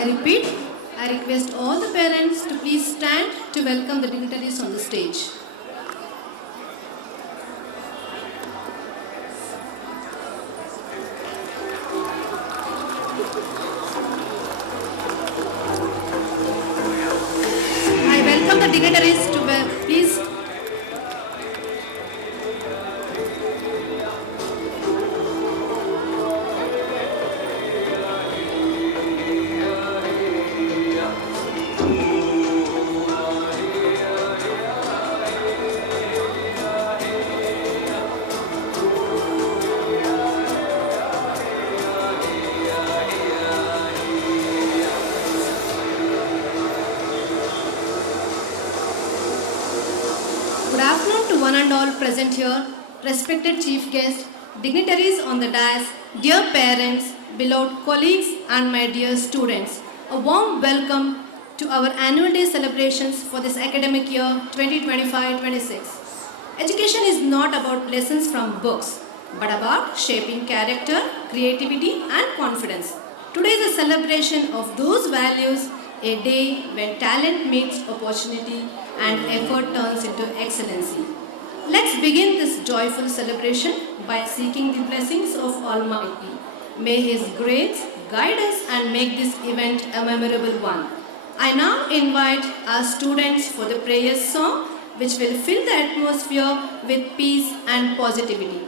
I repeat, I request all the parents to please stand to welcome the dignitaries on the stage. I welcome the dignitaries to please. Good afternoon to one and all present here, respected chief guests, dignitaries on the dais, dear parents, beloved colleagues and my dear students. A warm welcome to our annual day celebrations for this academic year 2025-26. Education is not about lessons from books, but about shaping character, creativity and confidence. Today is a celebration of those values, a day when talent meets opportunity and effort turns into excellency. Let's begin this joyful celebration by seeking the blessings of Almighty. May His grace guide us and make this event a memorable one. I now invite our students for the prayer song, which will fill the atmosphere with peace and positivity.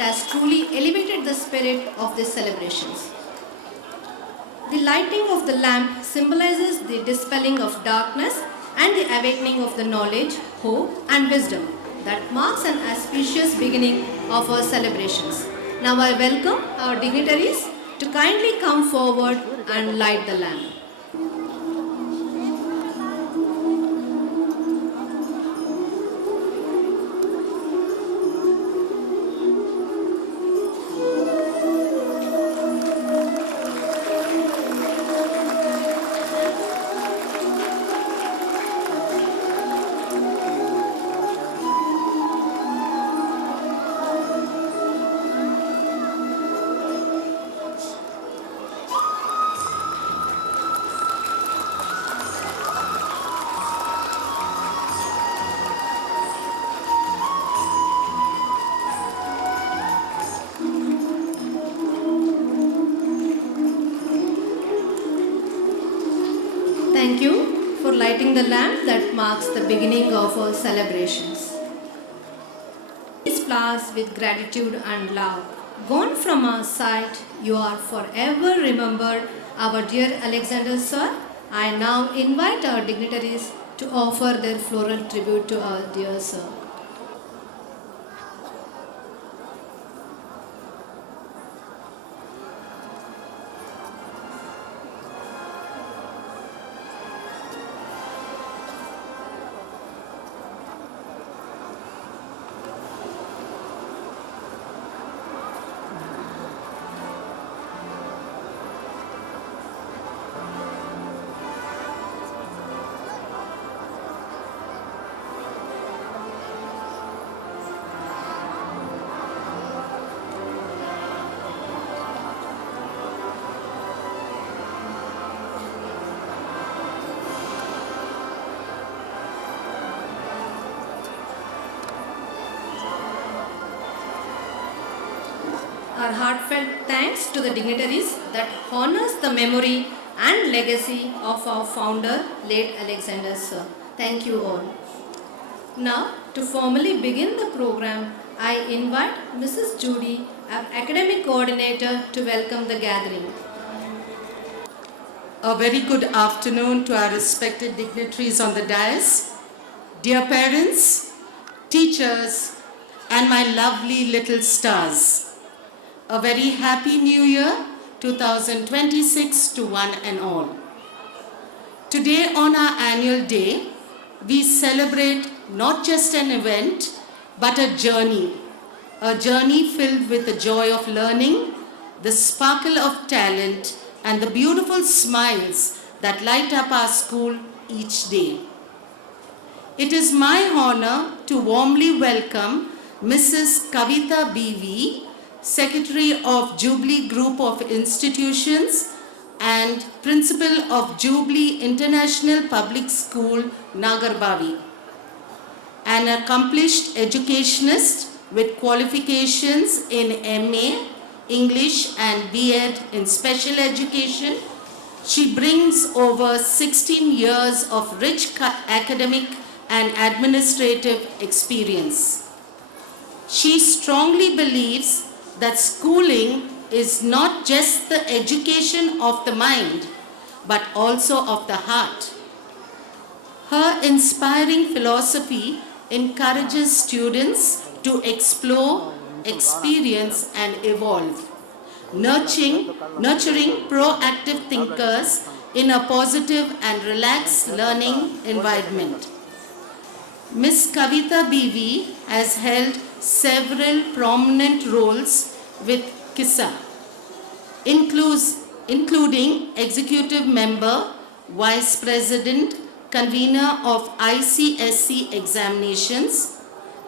Has truly elevated the spirit of these celebrations. The lighting of the lamp symbolizes the dispelling of darkness and the awakening of the knowledge, hope and wisdom that marks an auspicious beginning of our celebrations. Now I welcome our dignitaries to kindly come forward and light the lamp. thank you for lighting the lamp that marks the beginning of our celebrations. These flowers with gratitude and love. Gone from our sight, you are forever remembered, our dear Alexander sir. I now invite our dignitaries to offer their floral tribute to our dear sir. Our heartfelt thanks to the dignitaries that honors the memory and legacy of our founder, late Alexander sir. Thank you all. Now, to formally begin the program, I invite Mrs. Judy, our academic coordinator, to welcome the gathering. A very good afternoon to our respected dignitaries on the dais, dear parents, teachers, and my lovely little stars. A very happy new year 2026 to one and all. Today on our annual day, we celebrate not just an event, but a journey filled with the joy of learning, the sparkle of talent, and the beautiful smiles that light up our school each day. It is my honor to warmly welcome Mrs. Kavita B.V., Secretary of Jubilee Group of Institutions and Principal of Jubilee International Public School, Nagarbavi. An accomplished educationist with qualifications in MA, English and B.Ed in Special Education, she brings over 16 years of rich academic and administrative experience. She strongly believes that schooling is not just the education of the mind, but also of the heart. Her inspiring philosophy encourages students to explore, experience, and evolve, nurturing proactive thinkers in a positive and relaxed learning environment. Ms. Kavita B.V. has held several prominent roles with KISA, including Executive Member, Vice President, Convener of ICSE Examinations,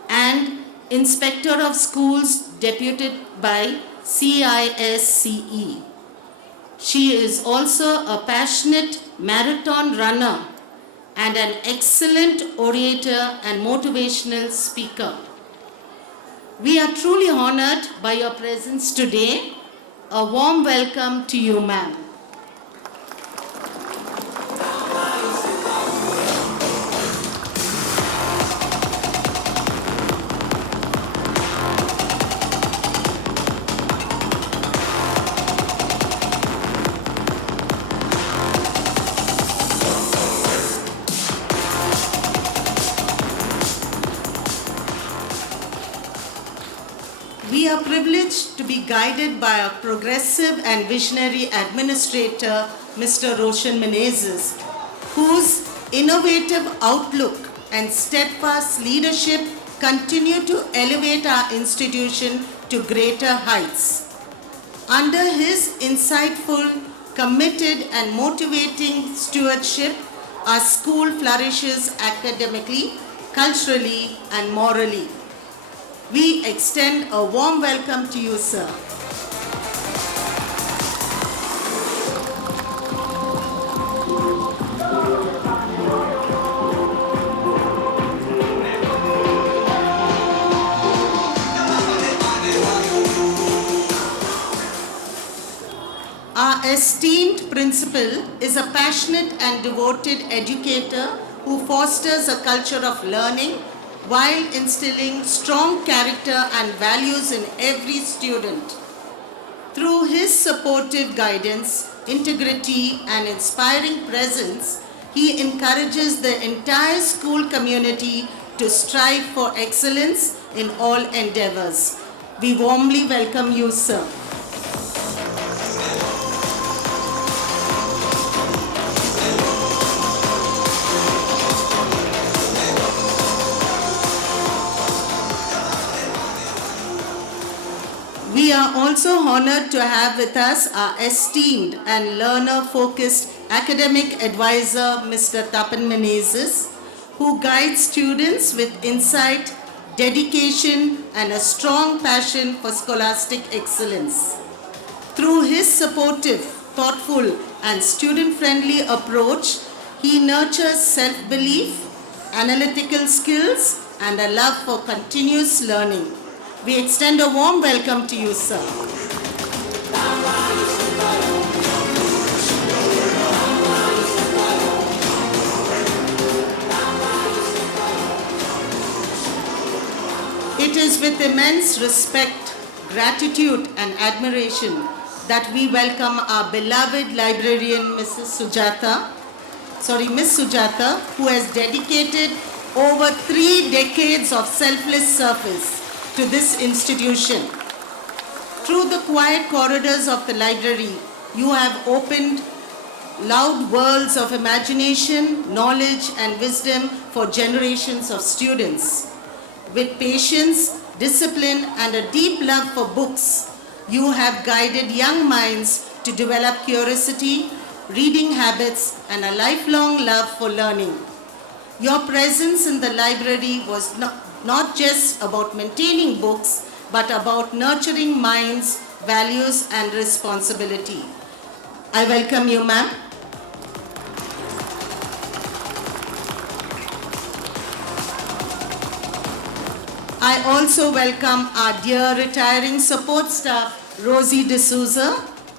and Inspector of Schools deputed by CISCE. She is also a passionate marathon runner and an excellent orator and motivational speaker. We are truly honored by your presence today. A warm welcome to you, ma'am. We are privileged to be guided by our progressive and visionary administrator, Mr. Roshan Menezes, whose innovative outlook and steadfast leadership continue to elevate our institution to greater heights. Under his insightful, committed, and motivating stewardship, our school flourishes academically, culturally, and morally. We extend a warm welcome to you, sir. Our Our esteemed principal is a passionate and devoted educator who fosters a culture of learning while instilling strong character and values in every student. Through his supportive guidance, integrity, and inspiring presence, he encourages the entire school community to strive for excellence in all endeavors. We warmly welcome you, sir. We are also honored to have with us our esteemed and learner-focused academic advisor, Mr. Tapan Menezes, who guides students with insight, dedication, and a strong passion for scholastic excellence. Through his supportive, thoughtful, and student-friendly approach, he nurtures self-belief, analytical skills, and a love for continuous learning. We extend a warm welcome to you, sir. It is with immense respect, gratitude, and admiration that we welcome our beloved librarian, Miss Sujata, who has dedicated over 3 decades of selfless service to this institution. Through the quiet corridors of the library, you have opened loud worlds of imagination, knowledge, and wisdom for generations of students. With patience, discipline, and a deep love for books, you have guided young minds to develop curiosity, reading habits, and a lifelong love for learning. Your presence in the library was not just about maintaining books, but about nurturing minds, values, and responsibility. I welcome you, ma'am. I also welcome our dear retiring support staff, Rosie D'Souza,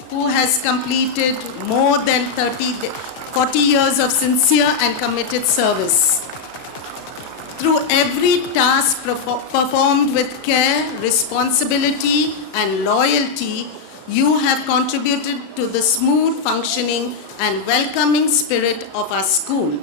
who has completed more than 40 years of sincere and committed service. Through every task performed with care, responsibility, and loyalty, you have contributed to the smooth functioning and welcoming spirit of our school.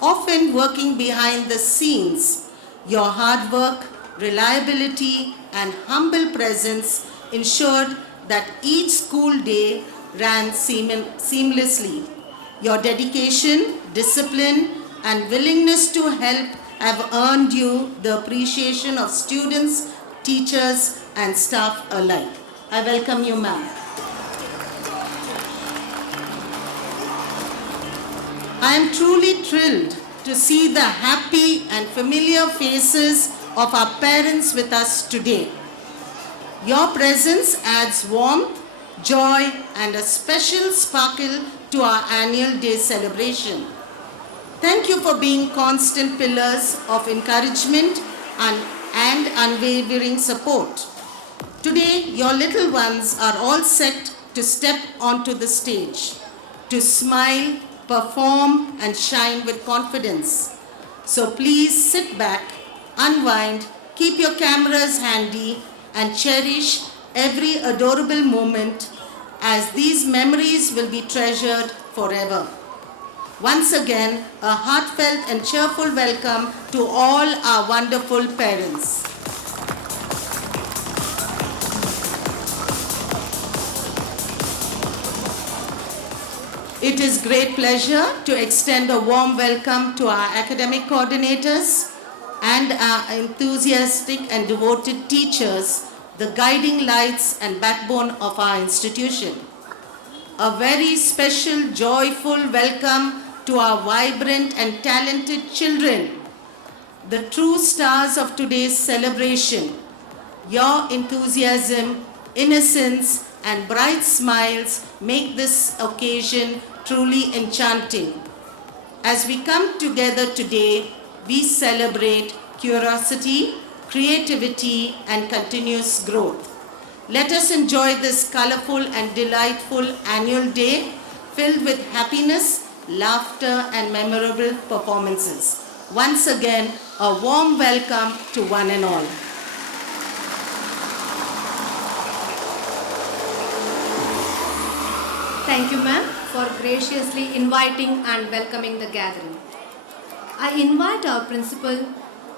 Often working behind the scenes, your hard work, reliability, and humble presence ensured that each school day ran seamlessly. Your dedication, discipline, and willingness to help have earned you the appreciation of students, teachers, and staff alike. I welcome you, ma'am. I am truly thrilled to see the happy and familiar faces of our parents with us today. Your presence adds warmth, joy, and a special sparkle to our annual day celebration. Thank you for being constant pillars of encouragement and unwavering support. Today, your little ones are all set to step onto the stage, to smile, perform, and shine with confidence. So please sit back, unwind, keep your cameras handy, and cherish every adorable moment, as these memories will be treasured forever. Once again, a heartfelt and cheerful welcome to all our wonderful parents. It is great pleasure to extend a warm welcome to our academic coordinators and our enthusiastic and devoted teachers, the guiding lights and backbone of our institution. A very special, joyful welcome to our vibrant and talented children, the true stars of today's celebration. Your enthusiasm, innocence, and bright smiles make this occasion truly enchanting. As we come together today, we celebrate curiosity, creativity, and continuous growth. Let us enjoy this colorful and delightful annual day filled with happiness, laughter, and memorable performances. Once again, a warm welcome to one and all. Thank you, ma'am, for graciously inviting and welcoming the gathering. I invite our principal,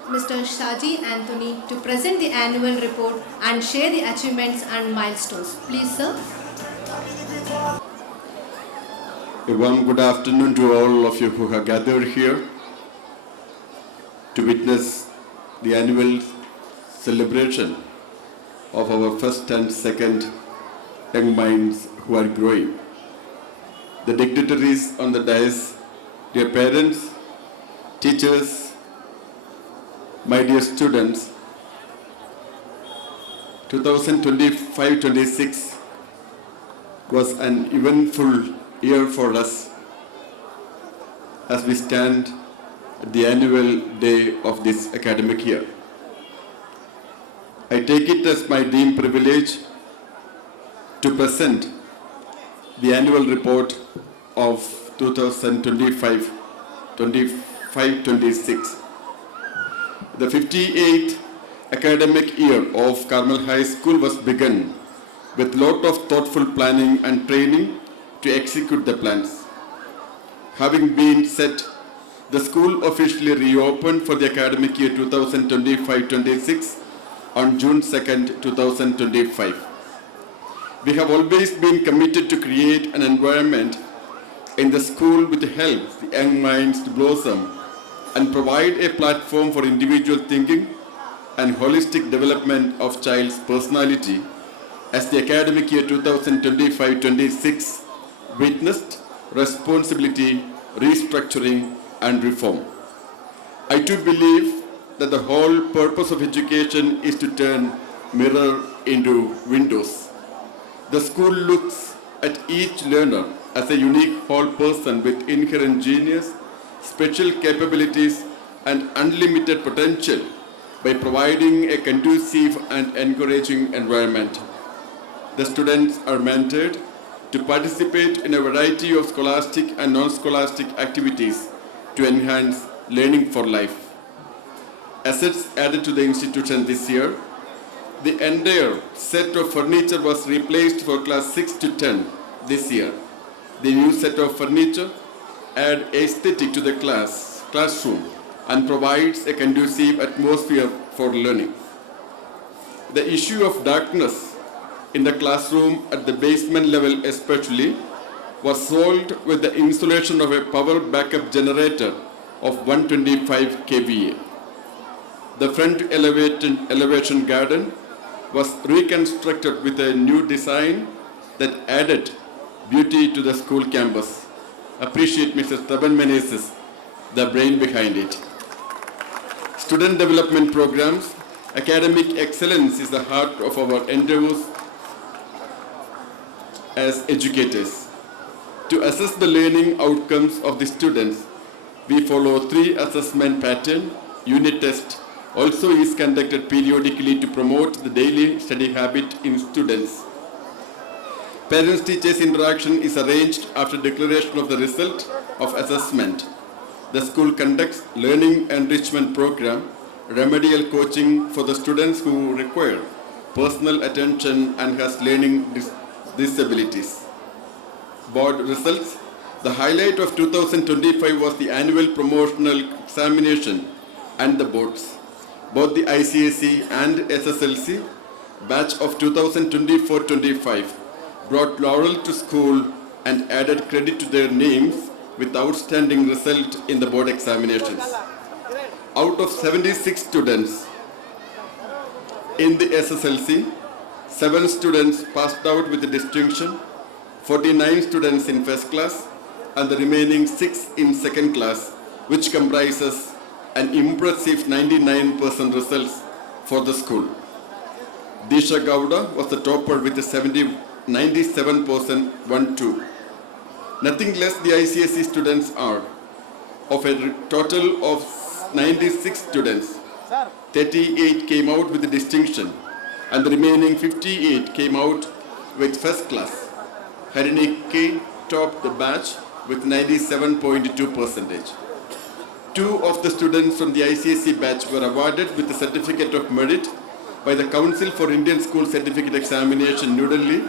Mr. Shaji Anthony, to present the annual report and share the achievements and milestones. Please, sir. A warm good afternoon to all of you who have gathered here to witness the annual celebration of our first and second young minds who are growing. The dignitaries on the dais, dear parents, teachers, my dear students, 2025-26 was an eventful year for us as we stand at the annual day of this academic year. I take it as my deep privilege to present the annual report of 2025-26. The 58th academic year of Carmel High School was begun with lot of thoughtful planning and training to execute the plans. Having been set, the school officially reopened for the academic year 2025-26 on June 2nd, 2025. We have always been committed to create an environment in the school which helps the young minds to blossom and provide a platform for individual thinking and holistic development of child's personality as the academic year 2025-26 witnessed responsibility, restructuring, and reform. I too believe that the whole purpose of education is to turn mirror into windows. The school looks at each learner as a unique whole person with inherent genius, special capabilities, and unlimited potential by providing a conducive and encouraging environment. The students are mentored to participate in a variety of scholastic and non-scholastic activities to enhance learning for life. Assets added to the institution this year. The entire set of furniture was replaced for class 6 to 10 this year. The new set of furniture adds aesthetic to the classroom and provides a conducive atmosphere for learning. The issue of darkness in the classroom at the basement level especially was solved with the installation of a power backup generator of 125 kVA. The front elevation garden was reconstructed with a new design that added beauty to the school campus. Appreciate Mr. Taban Menezes, the brain behind it. Student development programs, academic excellence is the heart of our endeavors as educators. To assess the learning outcomes of the students, we follow 3 assessment pattern. Unit test also is conducted periodically to promote the daily study habit in students. Parents-teachers interaction is arranged after declaration of the result of assessment. The school conducts learning enrichment program, remedial coaching for the students who require personal attention and has learning disabilities. Board results. The highlight of 2025 was the annual promotional examination and the boards. Both the ICSE and SSLC batch of 2024-25 brought laurel to school and added credit to their names with outstanding result in the board examinations. Out of 76 students in the SSLC, 7 students passed out with a distinction, 49 students in first class, and the remaining 6 in second class, which comprises an impressive 99% results for the school. Disha Gowda was the topper with a 97% 1-2. Nothing less the ICSE students are. Of a total of 96 students, 38 came out with a distinction, and the remaining 58 came out with first class. Harini K topped the batch with 97.2%. Two of the students from the ICSE batch were awarded with the Certificate of Merit by the Council for Indian School Certificate Examination, New Delhi,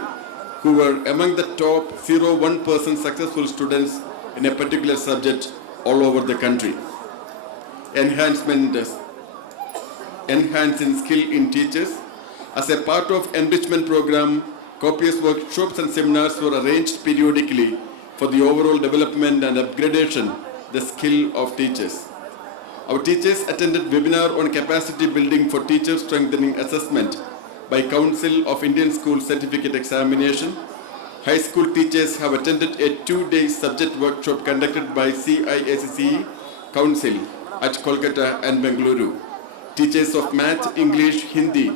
who were among the top 0.1% successful students in a particular subject all over the country. Enhancing skill in teachers. As a part of enrichment program, copious workshops and seminars were arranged periodically for the overall development and upgradation the skill of teachers. Our teachers attended webinar on capacity building for teacher strengthening assessment by Council of Indian School Certificate Examination. High school teachers have attended a 2-day subject workshop conducted by CISCE Council at Kolkata and Bangalore. Teachers of Math, English, Hindi,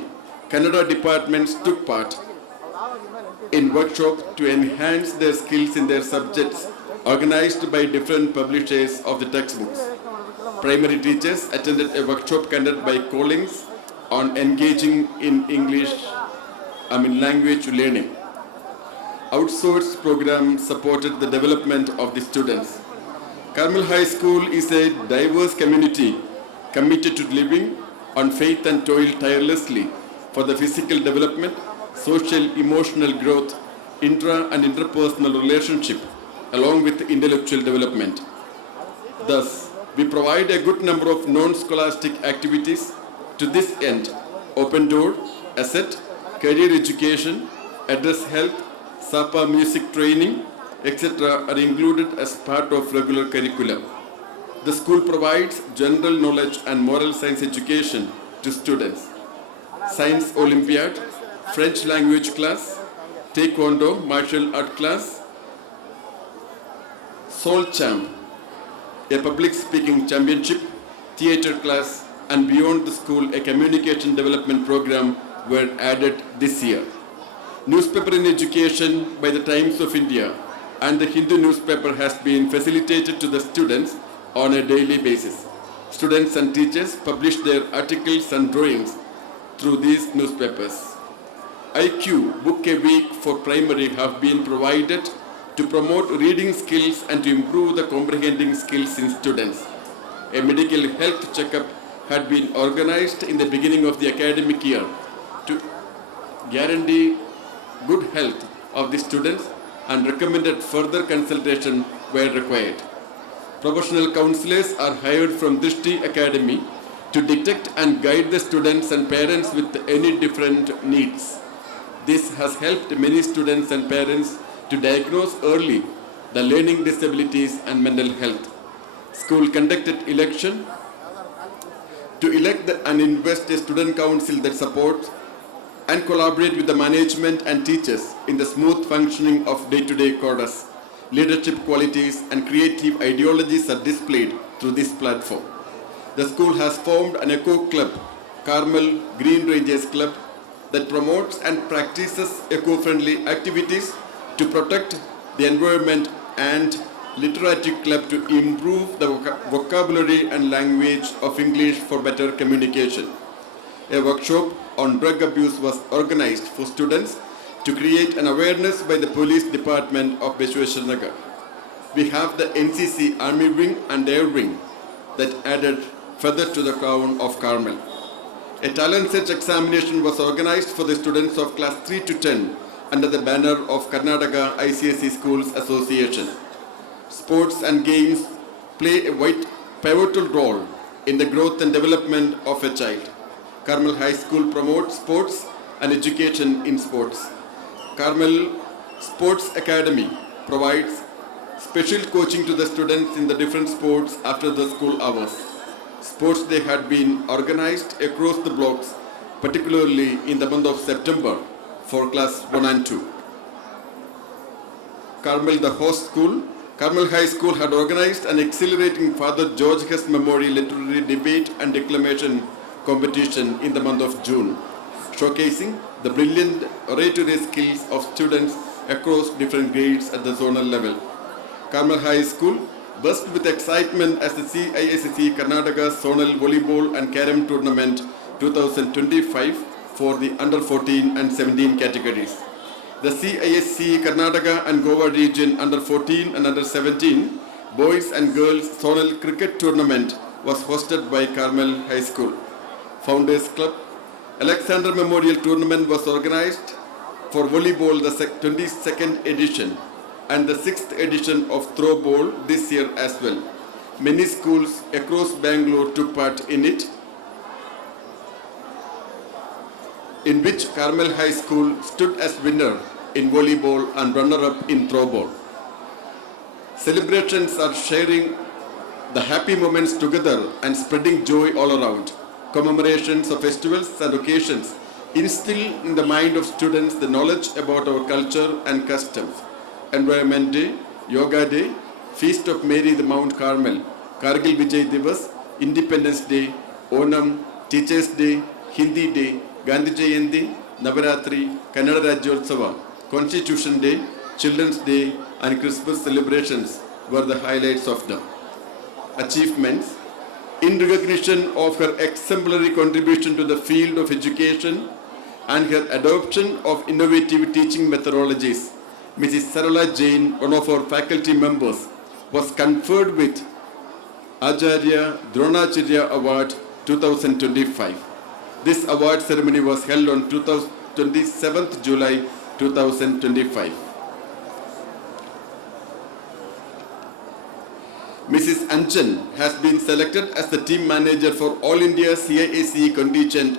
Kannada departments took part in workshops to enhance their skills in their subjects organized by different publishers of the textbooks. Primary teachers attended a workshop conducted by Collins on engaging in language learning. Outsourced programs supported the development of the students. Carmel High School is a diverse community committed to living on faith and toil tirelessly for the physical development, social, emotional growth, intra and interpersonal relationship, along with intellectual development. Thus, we provide a good number of non-scholastic activities to this end. Open door, asset, career education, address health, SAPA music training, etc. are included as part of regular curriculum. The school provides general knowledge and moral science education to students. Science Olympiad, French language class, Taekwondo, martial art class, Soul Champ, a public speaking championship, theatre class, and beyond the school, a communication development program were added this year. Newspaper in education by the Times of India and the Hindu newspaper has been facilitated to the students on a daily basis. Students and teachers publish their articles and drawings through these newspapers. IQ, Book a Week for Primary have been provided to promote reading skills and to improve the comprehending skills in students. A medical health checkup had been organized in the beginning of the academic year to guarantee good health of the students and recommended further consultation where required. Professional counselors are hired from Drishti Academy to detect and guide the students and parents with any different needs. This has helped many students and parents to diagnose early the learning disabilities and mental health. School conducted election to elect and invest a student council that supports and collaborate with the management and teachers in the smooth functioning of day-to-day chorus. Leadership qualities and creative ideologies are displayed through this platform. The school has formed an eco club, Carmel Green Rangers Club, that promotes and practices eco-friendly activities to protect the environment, and literary club to improve the vocabulary and language of English for better communication. A workshop on drug abuse was organized for students to create an awareness by the police department of Beshweshwar. We have the NCC Army Wing and Air Wing that added feather to the crown of Carmel. A talent search examination was organized for the students of class 3 to 10 under the banner of Karnataka ICSE Schools Association. Sports and games play a pivotal role in the growth and development of a child. Carmel High School promotes sports and education in sports. Carmel Sports Academy provides special coaching to the students in the different sports after the school hours. Sports Day had been organized across the blocks, particularly in the month of September for class 1 and 2. Carmel, the host school, Carmel High School had organized an exhilarating Father George Hess Memorial Literary Debate and Declamation competition in the month of June, showcasing the brilliant oratory skills of students across different grades at the zonal level. Carmel High School burst with excitement as the CISC Karnataka Zonal Volleyball and Carom Tournament 2025 for the under 14 and 17 categories. The CISC Karnataka and Goa region under 14 and under 17 boys and girls zonal cricket tournament was hosted by Carmel High School. Founders Club Alexander Memorial Tournament was organized for volleyball, the 22nd edition and the 6th edition of throw ball this year as well. Many schools across Bangalore took part in it, in which Carmel High School stood as winner in volleyball and runner-up in throwball. Celebrations are sharing the happy moments together and spreading joy all around. Commemorations of festivals and occasions instill in the mind of students the knowledge about our culture and customs. Environment Day, Yoga Day, Feast of Mary the Mount Carmel, Kargil Vijay Divas, Independence Day, Onam, Teachers Day, Hindi Day, Gandhi Jayanti, Navaratri, Kannada Rajyotsava, Constitution Day, Children's Day and Christmas celebrations were the highlights of the achievements. In recognition of her exemplary contribution to the field of education and her adoption of innovative teaching methodologies, Mrs. Sarala Jain, one of our faculty members, was conferred with Acharya Dronacharya Award 2025. This award ceremony was held on 27th July 2025. Mrs. Anchan has been selected as the team manager for All India CIACE contingent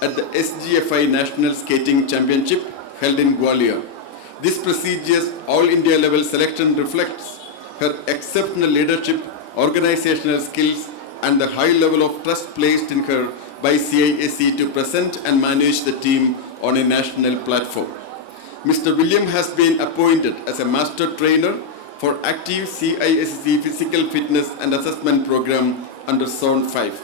at the SGFI National Skating Championship held in Gwalior. This prestigious All India level selection reflects her exceptional leadership, organizational skills and the high level of trust placed in her by CIACE to present and manage the team on a national platform. Mr. William has been appointed as a master trainer for active CISC Physical Fitness and Assessment Program under Zone 5.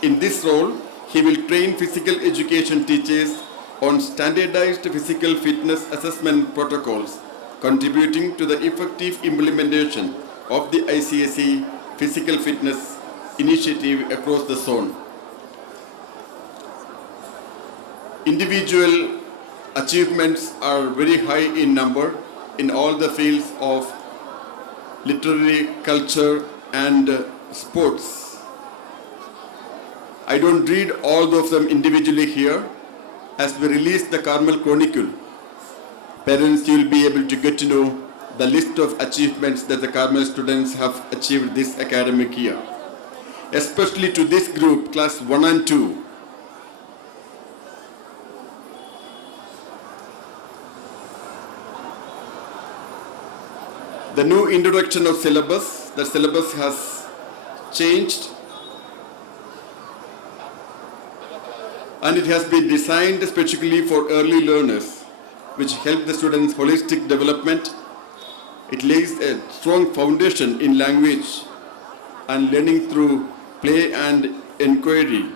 In this role, he will train physical education teachers on standardized physical fitness assessment protocols, contributing to the effective implementation of the ICSE Physical Fitness Initiative across the zone. Individual achievements are very high in number in all the fields of literary, culture and sports. I don't read all of them individually here. As we release the Carmel Chronicle, parents, you will be able to get to know the list of achievements that the Carmel students have achieved this academic year. Especially to this group, class 1 and 2. The new introduction of syllabus, the syllabus has changed and it has been designed specifically for early learners, which help the students' holistic development. It lays a strong foundation in language and learning through play and inquiry.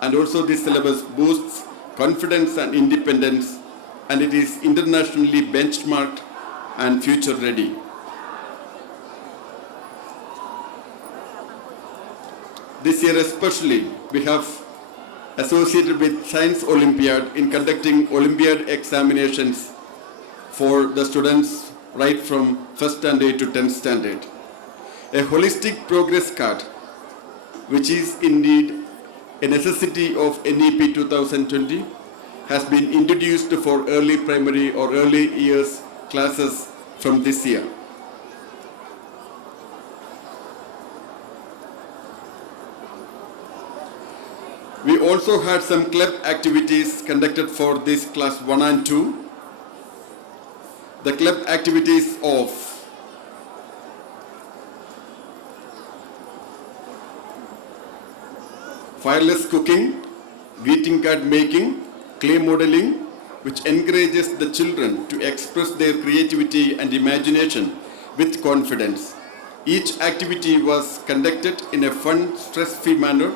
And also this syllabus boosts confidence and independence, and it is internationally benchmarked and future ready. This year especially, we have associated with Science Olympiad in conducting Olympiad examinations for the students right from 1st standard to 10th standard. A holistic progress card, which is indeed a necessity of NEP 2020, has been introduced for early primary or early years classes from this year. We also had some club activities conducted for this class 1 and 2. The club activities of fireless cooking, greeting card making, clay modeling, which encourages the children to express their creativity and imagination with confidence. Each activity was conducted in a fun, stress-free manner,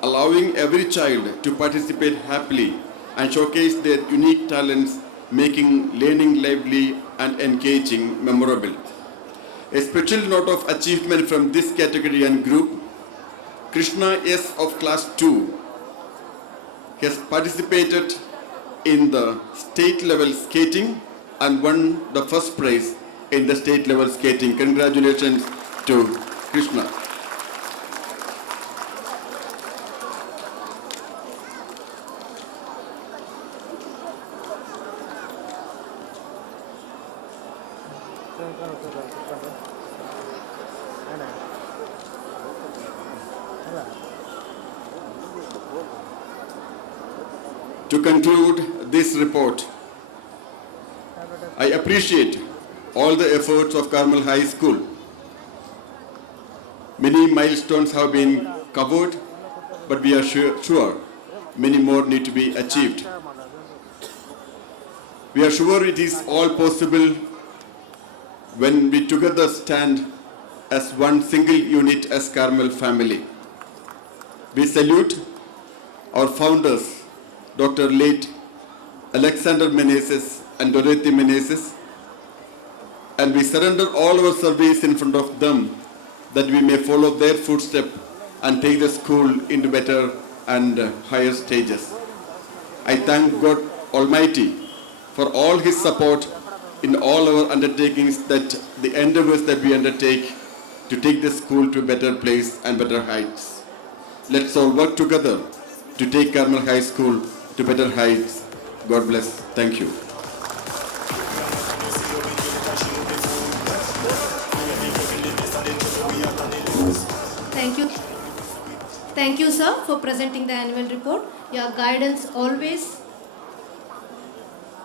allowing every child to participate happily and showcase their unique talents, making learning lively and engaging, memorable. A special note of achievement from this category and group, Krishna S. of class 2 He has participated in the state level skating and won the first prize in the state level skating. Congratulations to Krishna. To conclude this report, I appreciate all the efforts of Carmel High School. Many milestones have been covered, but we are sure many more need to be achieved. We are sure it is all possible when we together stand as one single unit as Carmel family. We salute our founders, Dr. Late Alexander Menezes and Dorothy Menezes, and we surrender all our service in front of them that we may follow their footsteps and take the school into better and higher stages. I thank God Almighty for all His support in all our undertakings, that the endeavors that we undertake to take the school to a better place and better heights. Let's all work together to take Carmel High School to better heights. God bless. Thank you. Thank you. Thank you, sir, for presenting the annual report. Your guidance always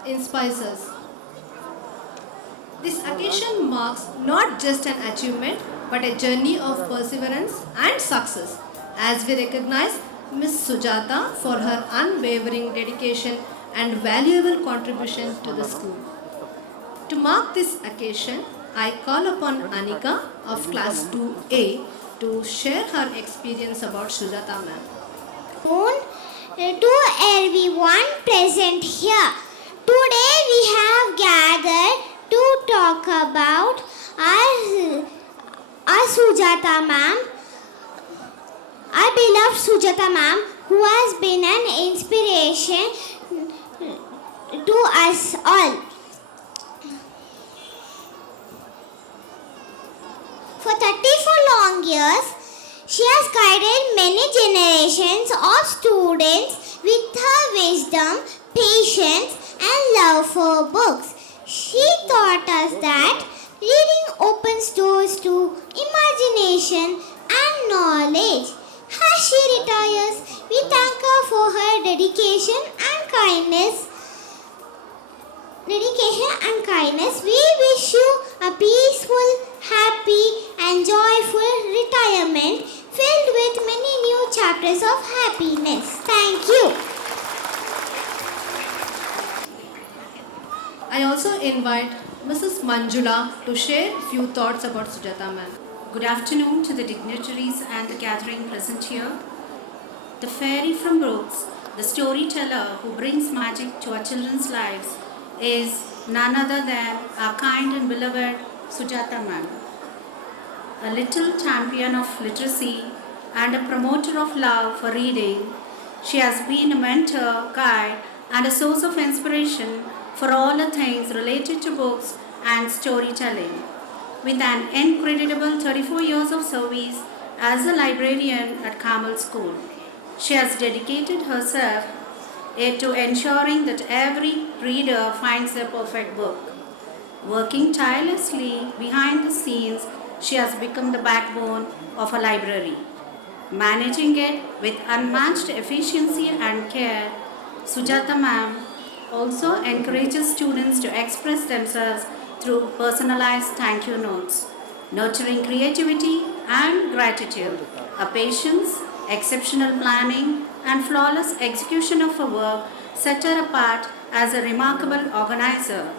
inspires us. This occasion marks not just an achievement, but a journey of perseverance and success, as we recognize Ms. Sujata for her unwavering dedication and valuable contribution to the school. To mark this occasion, I call upon Anika of class 2A to share her experience about Sujata ma'am. To everyone present here. Today we have gathered to talk about our Sujata ma'am, our beloved Sujata ma'am, who has been an inspiration to us all. For 34 long years, she has guided many generations of students with her wisdom, patience, and love for books. She taught us that reading opens doors to imagination and knowledge. As she retires, we thank her for her dedication and kindness. We wish you a peaceful, happy, and joyful retirement filled with many new chapters of happiness. Thank you. I also invite Mrs. Manjula to share a few thoughts about Sujata ma'am. Good afternoon to the dignitaries and the gathering present here. The fairy from Brooks, the storyteller who brings magic to our children's lives, is none other than our kind and beloved Sujata ma'am. A little champion of literacy and a promoter of love for reading, she has been a mentor, guide, and a source of inspiration for all the things related to books and storytelling. With an incredible 34 years of service as a librarian at Carmel School, she has dedicated herself to ensuring that every reader finds a perfect book. Working tirelessly behind the scenes, she has become the backbone of a library. Managing it with unmatched efficiency and care, Sujata ma'am also encourages students to express themselves through personalized thank you notes, nurturing creativity and gratitude. Her patience, exceptional planning, and flawless execution of her work set her apart as a remarkable organizer.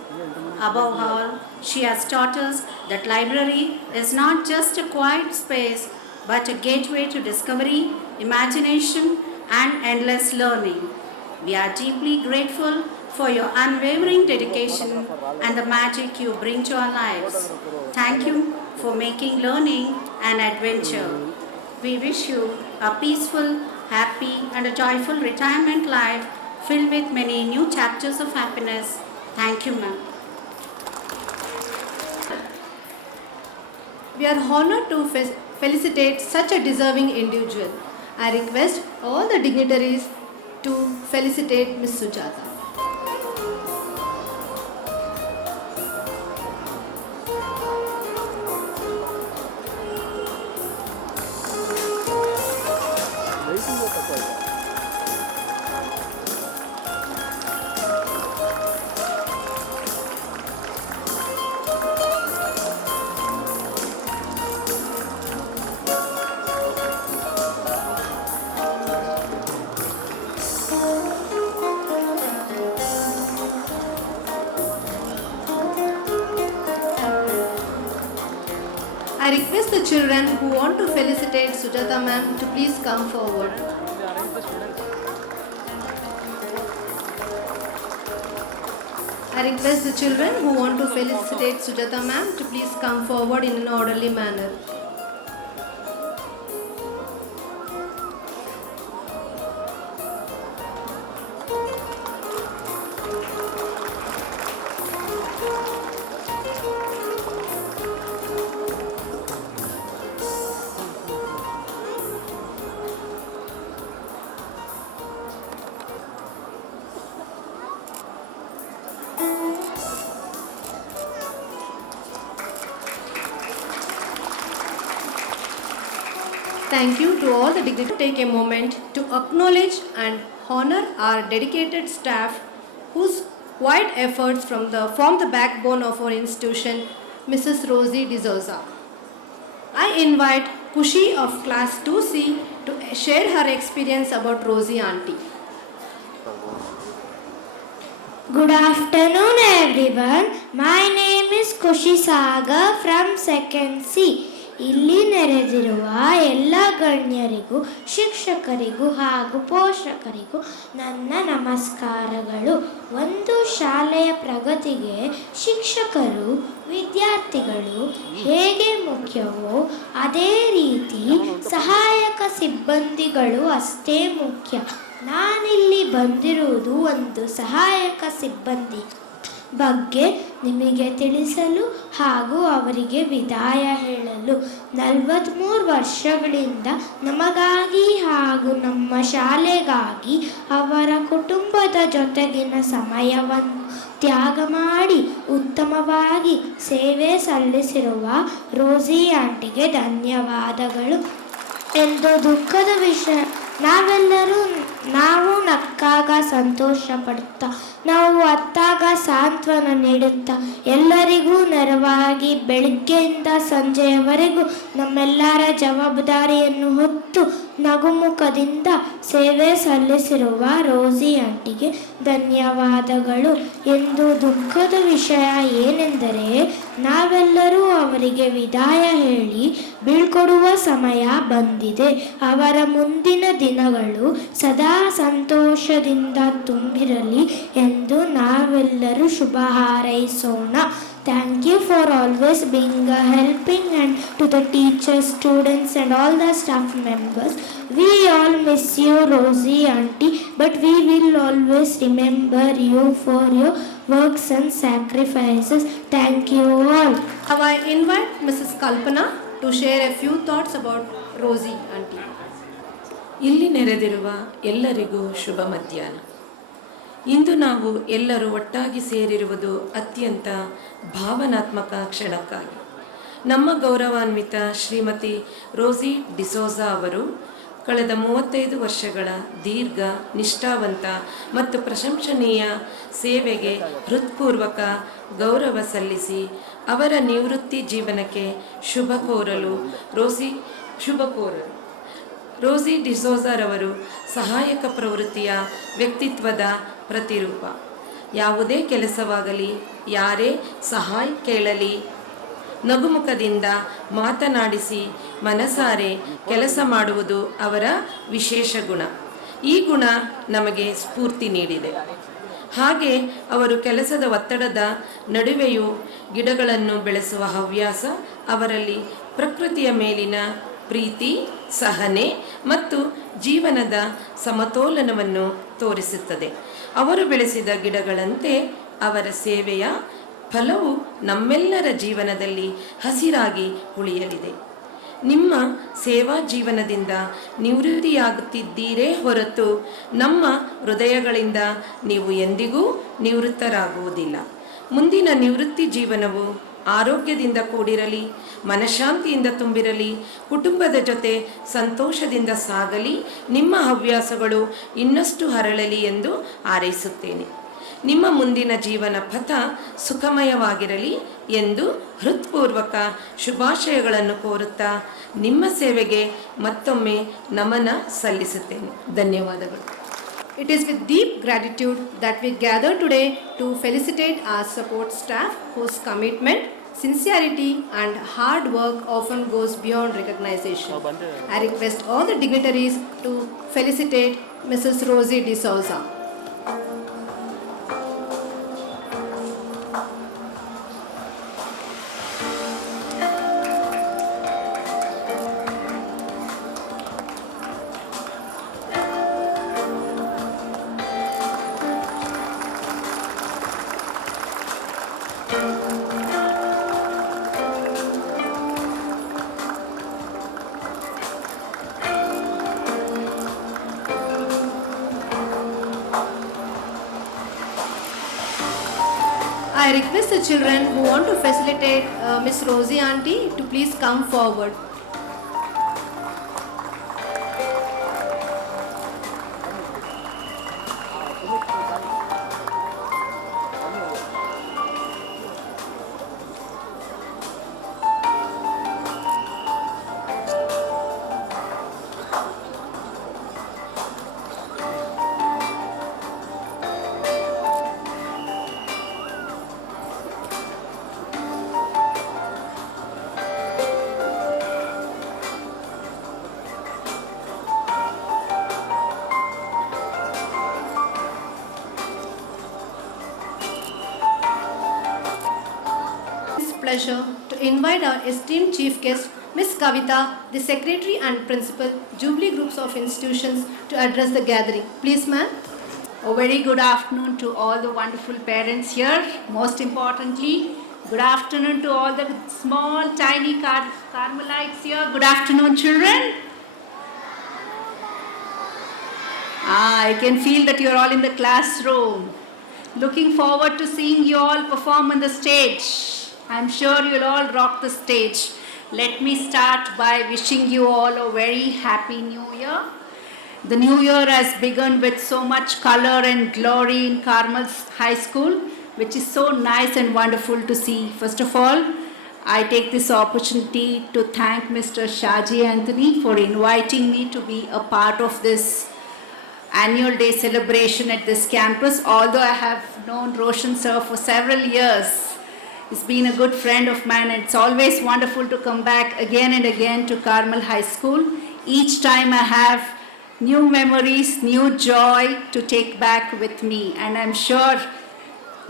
Above all, she has taught us that library is not just a quiet space, but a gateway to discovery, imagination, and endless learning. We are deeply grateful for your unwavering dedication and the magic you bring to our lives. Thank you for making learning an adventure. We wish you a peaceful happy, and a joyful retirement life filled with many new chapters of happiness. Thank you, ma'am. We are honored to felicitate such a deserving individual. I request all the dignitaries to felicitate Ms. Sujata. I request the children who want to felicitate Sujata ma'am to please come forward. I request the children who want to felicitate Sujata ma'am to please come forward in an orderly manner. Thank you to all the dignitaries. Take a moment to acknowledge and honor our dedicated staff whose quiet efforts form the backbone of our institution, Mrs. Rosie D'Souza. I invite Kushi of class 2C to share her experience about Rosie auntie. Good afternoon everyone. My name is Kushi Sagar from 2nd C. ಇಲ್ಲಿ ನೆರೆದಿರುವ ಎಲ್ಲ ಗಣ್ಯರಿಗೂ ಶಿಕ್ಷಕರಿಗೂ ಹಾಗೂ ಪೋಷಕರಿಗೂ ನನ್ನ ನಮಸ್ಕಾರಗಳು. ಒಂದು ಶಾಲೆಯ ಪ್ರಗತಿಗೆ ಶಿಕ್ಷಕರು ವಿದ್ಯಾರ್ಥಿಗಳು ಹೇಗೆ ಮುಖ್ಯವೋ ಅದೇ ರೀತಿ ಸಹಾಯಕ ಸಿಬ್ಬಂದಿಗಳು ಅಷ್ಟೇ ಮುಖ್ಯ. ನಾನಿಲ್ಲಿ ಬಂದಿರುವುದು ಒಂದು ಸಹಾಯಕ ಸಿಬ್ಬಂದಿ ಬಗ್ಗೆ ನಿಮಗೆ ತಿಳಿಸಲು ಹಾಗೂ ಅವರಿಗೆ ವಿದಾಯ ಹೇಳಲು. 43 ವರ್ಷಗಳಿಂದ ನಮಗಾಗಿ ಹಾಗೂ ನಮ್ಮ ಶಾಲೆಗಾಗಿ ಅವರ ಕುಟುಂಬದ ಜೊತೆಗಿನ ಸಮಯವನ್ನು ತ್ಯಾಗ ಮಾಡಿ ಉತ್ತಮವಾಗಿ ಸೇವೆ ಸಲ್ಲಿಸಿರುವ ರೋಸಿ ಆಂಟಿಗೆ ಧನ್ಯವಾದಗಳು. ಎಂದು ದುಃಖದ ವಿಷಯ, ನಾವು ನಕ್ಕಾಗ ಸಂತೋಷ ಪಡುತ್ತಾ, ನಾವು ಅತ್ತಾಗ ಸಾಂತ್ವನ ನೀಡುತ್ತಾ, ಎಲ್ಲರಿಗೂ ನೆರವಾಗಿ ಬೆಳಗ್ಗೆಯಿಂದ ಸಂಜೆಯವರೆಗೂ ನಮ್ಮೆಲ್ಲರ ಜವಾಬ್ದಾರಿಯನ್ನು ಹೊತ್ತು ನಗುಮುಖದಿಂದ ಸೇವೆ ಸಲ್ಲಿಸಿರುವ ರೋಸಿ ಆಂಟಿಗೆ ಧನ್ಯವಾದಗಳು. ಎಂದು ದುಃಖದ ವಿಷಯ ಏನೆಂದರೆ ನಾವೆಲ್ಲರೂ ಅವರಿಗೆ ವಿದಾಯ ಹೇಳಿ ಬೀಳ್ಕೊಡುವ ಸಮಯ ಬಂದಿದೆ. ಅವರ ಮುಂದಿನ ದಿನಗಳು ಸದಾ ಸಂತೋಷದಿಂದ ತುಂಬಿರಲಿ ಎಂದು ನಾವೆಲ್ಲರೂ ಶುಭ ಹಾರೈಸೋಣ. Thank you for always being a helping hand to the teachers, students and all the staff members. We all miss you, Rosie auntie, but we will always remember you for your works and sacrifices. Thank you all. Now I invite Mrs. Kalpana to share a few thoughts about Rosie auntie. ಇಲ್ಲಿ ನೆರೆದಿರುವ ಎಲ್ಲರಿಗೂ ಶುಭ ಮಧ್ಯಾಹ್ನ. ಇಂದು ನಾವು ಎಲ್ಲರೂ ಒಟ್ಟಾಗಿ ಸೇರಿರುವುದು ಅತ್ಯಂತ ಭಾವನಾತ್ಮಕ ಕ್ಷಣಕ್ಕಾಗಿ. ನಮ್ಮ ಗೌರವಾನ್ವಿತ ಶ್ರೀಮತಿ ರೋಸಿ ಡಿಸೋಜಾ ಅವರು ಕಳೆದ 35 ವರ್ಷಗಳ ದೀರ್ಘ, ನಿಷ್ಠಾವಂತ ಮತ್ತು ಪ್ರಶಂಸನೀಯ ಸೇವೆಗೆ ಹೃತ್ಪೂರ್ವಕ ಗೌರವ ಸಲ್ಲಿಸಿ ಅವರ ನಿವೃತ್ತಿ ಜೀವನಕ್ಕೆ ಶುಭ ಕೋರಲು ರೋಸಿ ಡಿಸೋಜಾರವರು ಸಹಾಯಕ ಪ್ರವೃತ್ತಿಯ ವ್ಯಕ್ತಿತ್ವದ ಪ್ರತಿರೂಪ. ಯಾವುದೇ ಕೆಲಸವಾಗಲಿ, ಯಾರೇ ಸಹಾಯ ಕೇಳಲಿ, ನಗುಮುಖದಿಂದ ಮಾತನಾಡಿಸಿ ಮನಸಾರೆ ಕೆಲಸ ಮಾಡುವುದು ಅವರ ವಿಶೇಷ ಗುಣ. ಈ ಗುಣ ನಮಗೆ ಸ್ಫೂರ್ತಿ ನೀಡಿದೆ. ಹಾಗೆ ಅವರು ಕೆಲಸದ ಒತ್ತಡದ ನಡುವೆಯೂ ಗಿಡಗಳನ್ನು ಬೆಳೆಸುವ ಹವ್ಯಾಸ ಅವರಲ್ಲಿ ಪ್ರಕೃತಿಯ ಮೇಲಿನ ಪ್ರೀತಿ, ಸಹನೆ ಮತ್ತು ಜೀವನದ ಸಮತೋಲನವನ್ನು ತೋರಿಸುತ್ತದೆ. ಅವರು ಬೆಳೆಸಿದ ಗಿಡಗಳಂತೆ ಅವರ ಸೇವೆಯ ಫಲವು ನಮ್ಮೆಲ್ಲರ ಜೀವನದಲ್ಲಿ ಹಸಿರಾಗಿ ಉಳಿಯಲಿದೆ. ನಿಮ್ಮ ಸೇವಾ ಜೀವನದಿಂದ ನಿವೃತ್ತಿಯಾಗುತ್ತಿದ್ದೀರೇ ಹೊರತು ನಮ್ಮ ಹೃದಯಗಳಿಂದ ನೀವು ಎಂದಿಗೂ ನಿವೃತ್ತರಾಗುವುದಿಲ್ಲ. ಮುಂದಿನ ನಿವೃತ್ತಿ ಜೀವನವು ಆರೋಗ್ಯದಿಂದ ಕೂಡಿರಲಿ, ಮನಃಶಾಂತಿಯಿಂದ ತುಂಬಿರಲಿ, ಕುಟುಂಬದ ಜೊತೆ ಸಂತೋಷದಿಂದ ಸಾಗಲಿ, ನಿಮ್ಮ ಹವ್ಯಾಸಗಳು ಇನ್ನಷ್ಟು ಹರಳಲಿ ಎಂದು ಹಾರೈಸುತ್ತೇನೆ. ನಿಮ್ಮ ಮುಂದಿನ ಜೀವನ ಪಥ ಸುಖಮಯವಾಗಿರಲಿ ಎಂದು ಹೃತ್ಪೂರ್ವಕ ಶುಭಾಶಯಗಳನ್ನು ಕೋರುತ್ತಾ ನಿಮ್ಮ ಸೇವೆಗೆ ಮತ್ತೊಮ್ಮೆ ನಮನ ಸಲ್ಲಿಸುತ್ತೇನೆ. ಧನ್ಯವಾದಗಳು. It is with deep gratitude that we gather today to felicitate our support staff whose commitment, sincerity and hard work often goes beyond recognition. I request all the dignitaries to felicitate Mrs. Rosie D'Souza. I request the children who want to facilitate Miss Rosie Auntie to please come forward. Pleasure to invite our esteemed chief guest, Miss Kavita, the Secretary and Principal, Jubilee Groups of Institutions, to address the gathering. Please, ma'am. A very good afternoon to all the wonderful parents here. Most importantly, good afternoon to all the small, tiny Carmelites here. Good afternoon, children. I can feel that you're all in the classroom. Looking forward to seeing you all perform on the stage. I'm sure you'll all rock the stage. Let me start by wishing you all a very happy new year. The new year has begun with so much color and glory in Carmel High School, which is so nice and wonderful to see. First of all, I take this opportunity to thank Mr. Shaji Anthony for inviting me to be a part of this annual day celebration at this campus. Although I have known Roshan sir for several years, he's been a good friend of mine, and it's always wonderful to come back again and again to Carmel High School. Each time I have new memories, new joy to take back with me, and I'm sure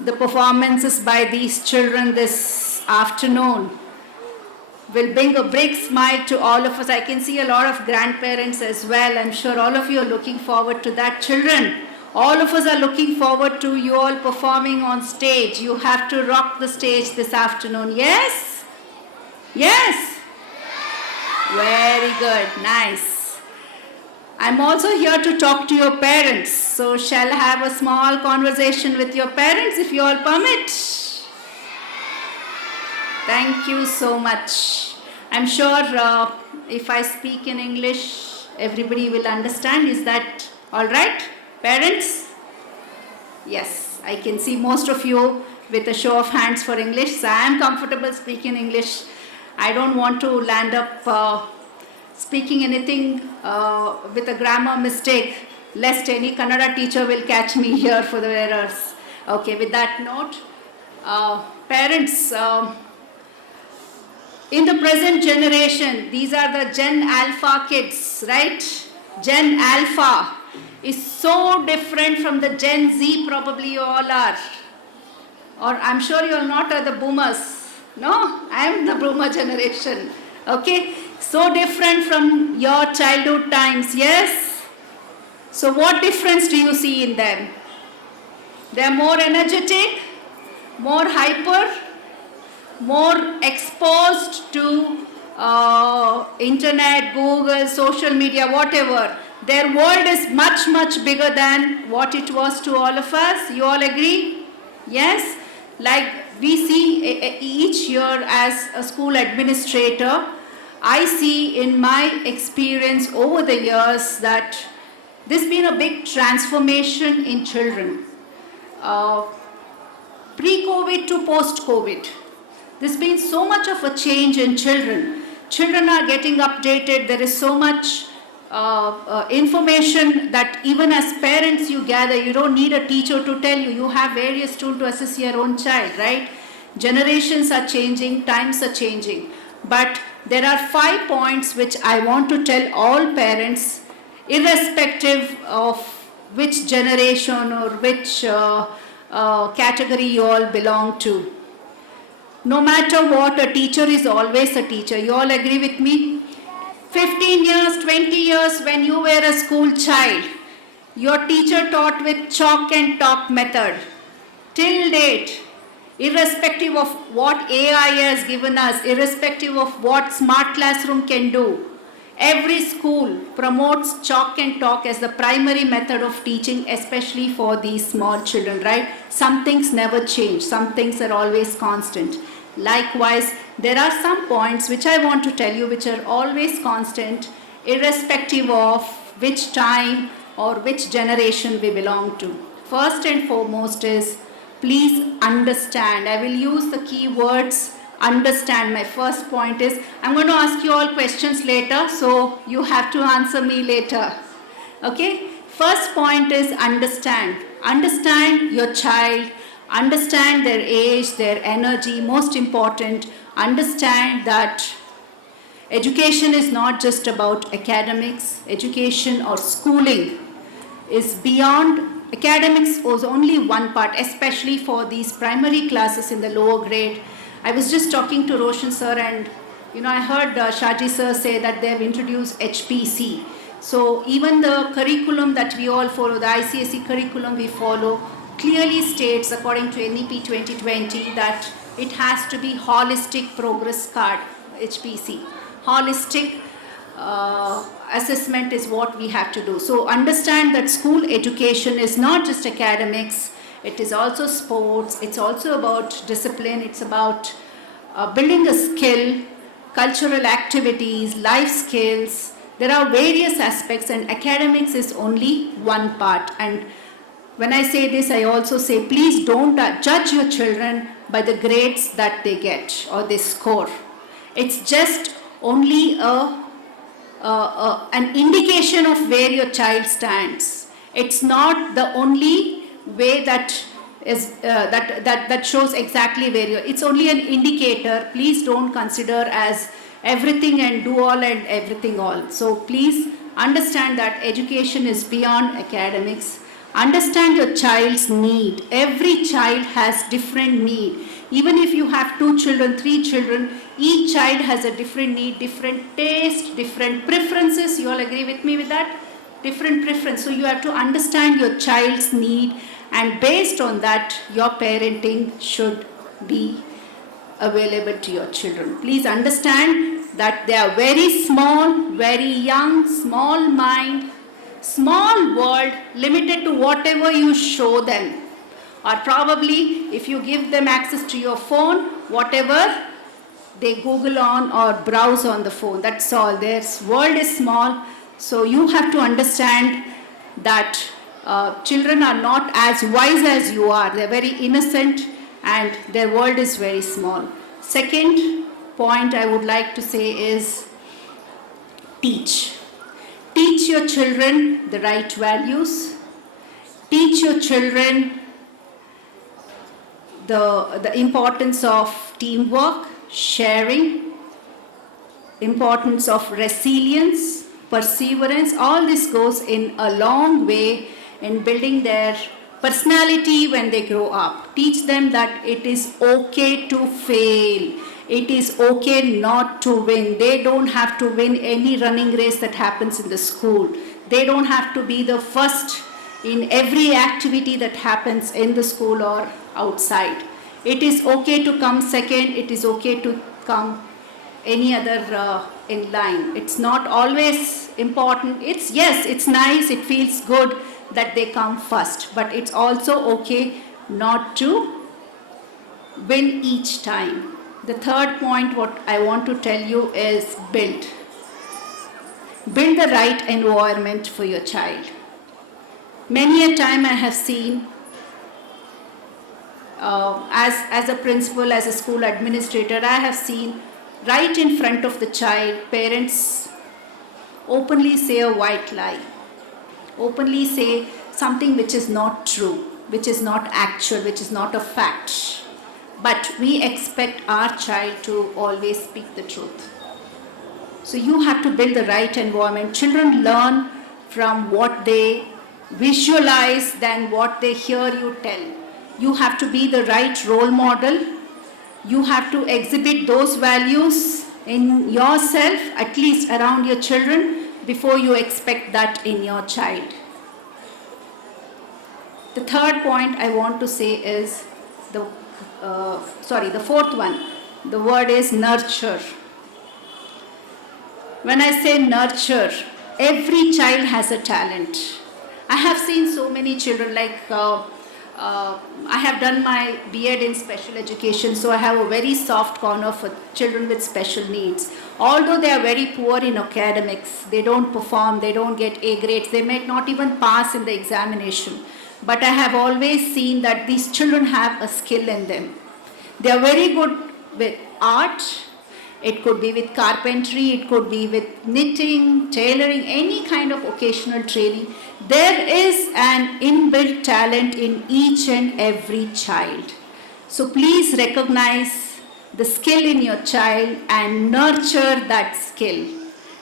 the performances by these children this afternoon will bring a big smile to all of us. I can see a lot of grandparents as well. I'm sure all of you are looking forward to that. Children, all of us are looking forward to you all performing on stage. You have to rock the stage this afternoon. Yes? Yes? Very good. Nice. I'm also here to talk to your parents. So shall I have a small conversation with your parents if you all permit? Thank you so much. I'm sure if I speak in English, everybody will understand. Is that all right? Parents? Yes, I can see most of you with a show of hands for English. So I am comfortable speaking English. I don't want to land up speaking anything with a grammar mistake, lest any Kannada teacher will catch me here for the errors. Okay, with that note, parents, in the present generation, these are the Gen Alpha kids, right? Gen Alpha is so different from the Gen Z probably you all are. Or I'm sure you are not the boomers. No, I am the boomer generation. Okay, so different from your childhood times, yes? So what difference do you see in them? They are more energetic, more hyper, more exposed to internet, Google, social media, whatever. Their world is much, much bigger than what it was to all of us. You all agree? Yes? Like we see each year as a school administrator, I see in my experience over the years that there's been a big transformation in children. Pre-COVID to post-COVID. There's been so much of a change in children. Children are getting updated. There is so much information that even as parents you gather. You don't need a teacher to tell you. You have various tools to assess your own child, right? Generations are changing, times are changing. But there are 5 points which I want to tell all parents, irrespective of which generation or which category you all belong to. No matter what, a teacher is always a teacher. You all agree with me? 15 years, 20 years when you were a school child, your teacher taught with chalk and talk method. Till date, irrespective of what AI has given us, irrespective of what smart classroom can do, every school promotes chalk and talk as the primary method of teaching, especially for these small children, right? Some things never change. Some things are always constant. Likewise, there are some points which I want to tell you which are always constant, irrespective of which time or which generation we belong to. First and foremost is, please understand. I will use the key words understand. My first point is, I'm going to ask you all questions later, so you have to answer me later. Okay? First point is understand. Understand your child. Understand their age, their energy. Most important, understand that education is not just about academics. Education or schooling is beyond academics. Was only one part, especially for these primary classes in the lower grade. I was just talking to Roshan sir, and I heard Shaji sir say that they have introduced HPC. So even the curriculum that we all follow, the ICSE curriculum we follow, clearly states, according to NEP 2020, that it has to be holistic progress card, HPC. Holistic assessment is what we have to do. So understand that school education is not just academics. It is also sports. It's also about discipline. It's about building a skill, cultural activities, life skills. There are various aspects, and academics is only one part. And when I say this, I also say, please don't judge your children by the grades that they get or they score. It's just only an indication of where your child stands. It's not the only way that is that shows exactly where you are. It's only an indicator. Please don't consider as everything and do all and everything all. So please understand that education is beyond academics. Understand your child's need. Every child has different need. Even if you have 2 children, 3 children, each child has a different need, different taste, different preferences. You all agree with me with that? Different preference. So you have to understand your child's need, and based on that, your parenting should be available to your children. Please understand that they are very small, very young, small mind, small world, limited to whatever you show them. Or probably if you give them access to your phone, whatever they Google on or browse on the phone, that's all. Their world is small. So you have to understand that children are not as wise as you are. They're very innocent and their world is very small. Second point I would like to say is teach. Teach your children the right values. Teach your children the importance of teamwork, sharing, importance of resilience, perseverance. All this goes in a long way in building their personality when they grow up. Teach them that it is okay to fail. It is okay not to win. They don't have to win any running race that happens in the school. They don't have to be the first in every activity that happens in the school or outside. It is okay to come second, it is okay to come any other in line. It's not always important. Yes, it's nice, it feels good that they come first, but it's also okay not to win each time. The third point what I want to tell you is build. Build the right environment for your child. Many a time I have seen as a principal, as a school administrator, I have seen right in front of the child, parents openly say a white lie, openly say something which is not true, which is not actual, which is not a fact. But we expect our child to always speak the truth. So you have to build the right environment. Children learn from what they visualize than what they hear you tell. You have to be the right role model. You have to exhibit those values in yourself, at least around your children, before you expect that in your child. The third point I want to say is the fourth one. The word is nurture. When I say nurture, every child has a talent. I have seen so many children, like I have done my B.Ed in special education, so I have a very soft corner for children with special needs. Although they are very poor in academics, they don't perform, they don't get A grades, they may not even pass in the examination. But I have always seen that these children have a skill in them. They are very good with art. It could be with carpentry, it could be with knitting, tailoring, any kind of occasional training. There is an inbuilt talent in each and every child. So please recognize the skill in your child and nurture that skill.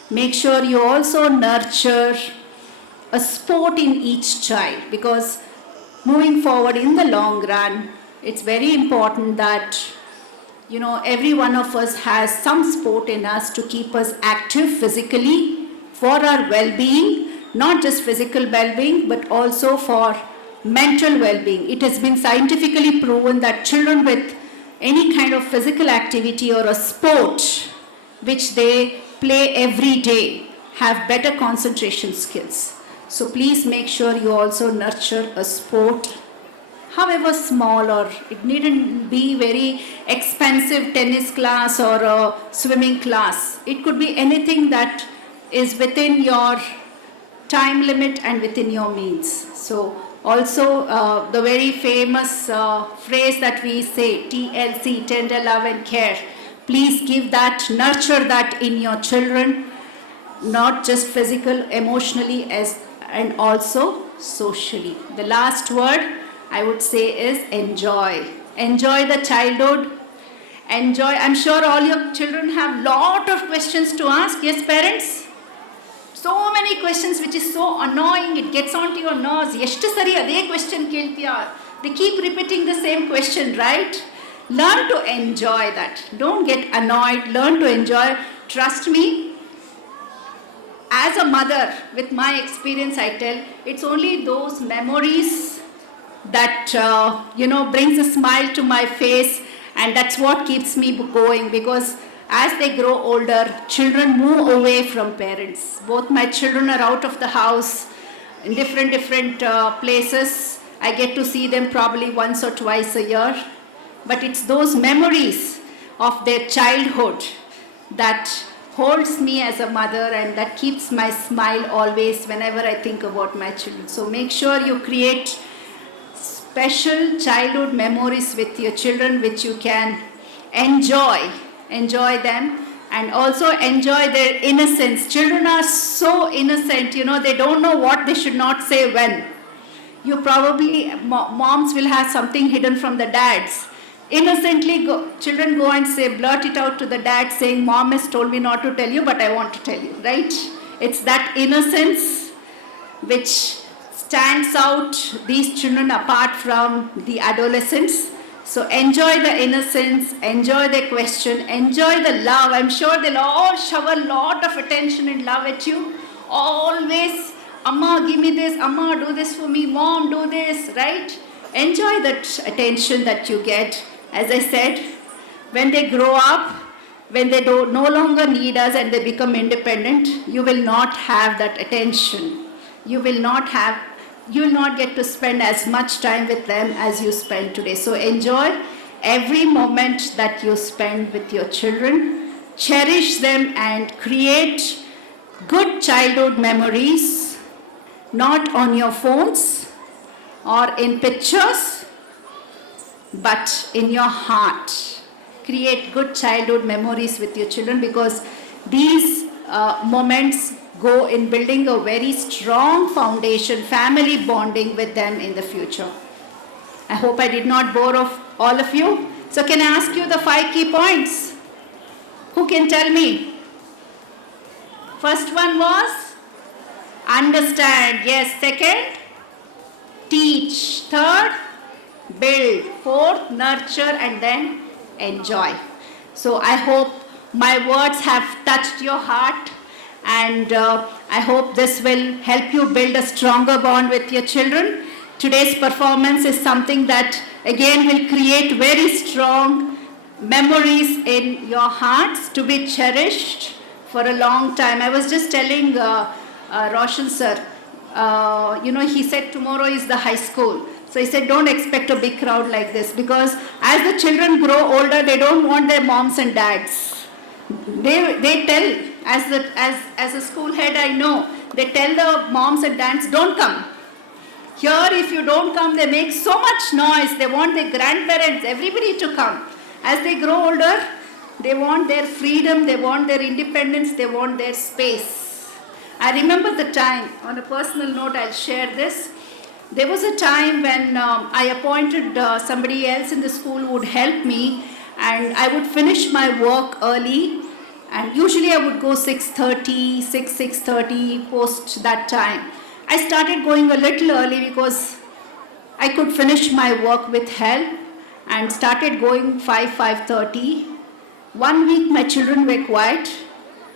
Make sure you also nurture a sport in each child, because moving forward in the long run, it's very important that every one of us has some sport in us to keep us active physically for our well-being, not just physical well-being, but also for mental well-being. It has been scientifically proven that children with any kind of physical activity or a sport which they play every day have better concentration skills. So please make sure you also nurture a sport, however small, or it needn't be very expensive tennis class or a swimming class. It could be anything that is within your time limit and within your means. So also the very famous phrase that we say, TLC, tender love and care. Please give that, nurture that in your children, not just physical, emotionally, and also socially. The last word I would say is enjoy. Enjoy the childhood. Enjoy. I'm sure all your children have lot of questions to ask. Yes, parents? So many questions which is so annoying. It gets onto your nerves. Eshtu sari ade question keltiya. They keep repeating the same question, right? Learn to enjoy that. Don't get annoyed. Learn to enjoy. Trust me. As a mother, with my experience, I tell, it's only those memories that brings a smile to my face, and that's what keeps me going, because as they grow older, children move away from parents. Both my children are out of the house in different places. I get to see them probably once or twice a year, but it's those memories of their childhood that holds me as a mother, and that keeps my smile always whenever I think about my children. So make sure you create special childhood memories with your children which you can enjoy them, and also enjoy their innocence. Children are so innocent, they don't know what they should not say when. You probably, moms will have something hidden from the dads. Innocently, children go and say, blurt it out to the dad saying, mom has told me not to tell you, but I want to tell you, right? It's that innocence which stands out these children apart from the adolescents. So enjoy the innocence, enjoy the question, enjoy the love. I'm sure they'll all shower a lot of attention and love at you. Always Amma, give me this, Amma, do this for me, Mom, do this, right? Enjoy that attention that you get. As I said, when they grow up, when they no longer need us and they become independent, you will not have that attention. You will not get to spend as much time with them as you spend today. So enjoy every moment that you spend with your children. Cherish them and create good childhood memories, not on your phones or in pictures, but in your heart. Create good childhood memories with your children, because these moments go in building a very strong foundation, family bonding with them in the future. I hope I did not bore all of you. So can I ask you the 5 key points? Who can tell me? First one was understand. Yes. Second, teach. Third, build. Fourth, nurture, and then enjoy. So I hope my words have touched your heart, and I hope this will help you build a stronger bond with your children. Today's performance is something that again will create very strong memories in your hearts to be cherished for a long time. I was just telling Roshan sir, he said tomorrow is the high school. So he said, don't expect a big crowd like this, because as the children grow older, they don't want their moms and dads. They tell, as a school head I know, they tell the moms and dads, don't come. Here if you don't come, they make so much noise. They want their grandparents, everybody to come. As they grow older, they want their freedom, they want their independence, they want their space. I remember the time, on a personal note I'll share this. There was a time when I appointed somebody else in the school who would help me, and I would finish my work early, and usually I would go 6:30 post that time. I started going a little early because I could finish my work with help, and started going 5:30. One week my children were quiet.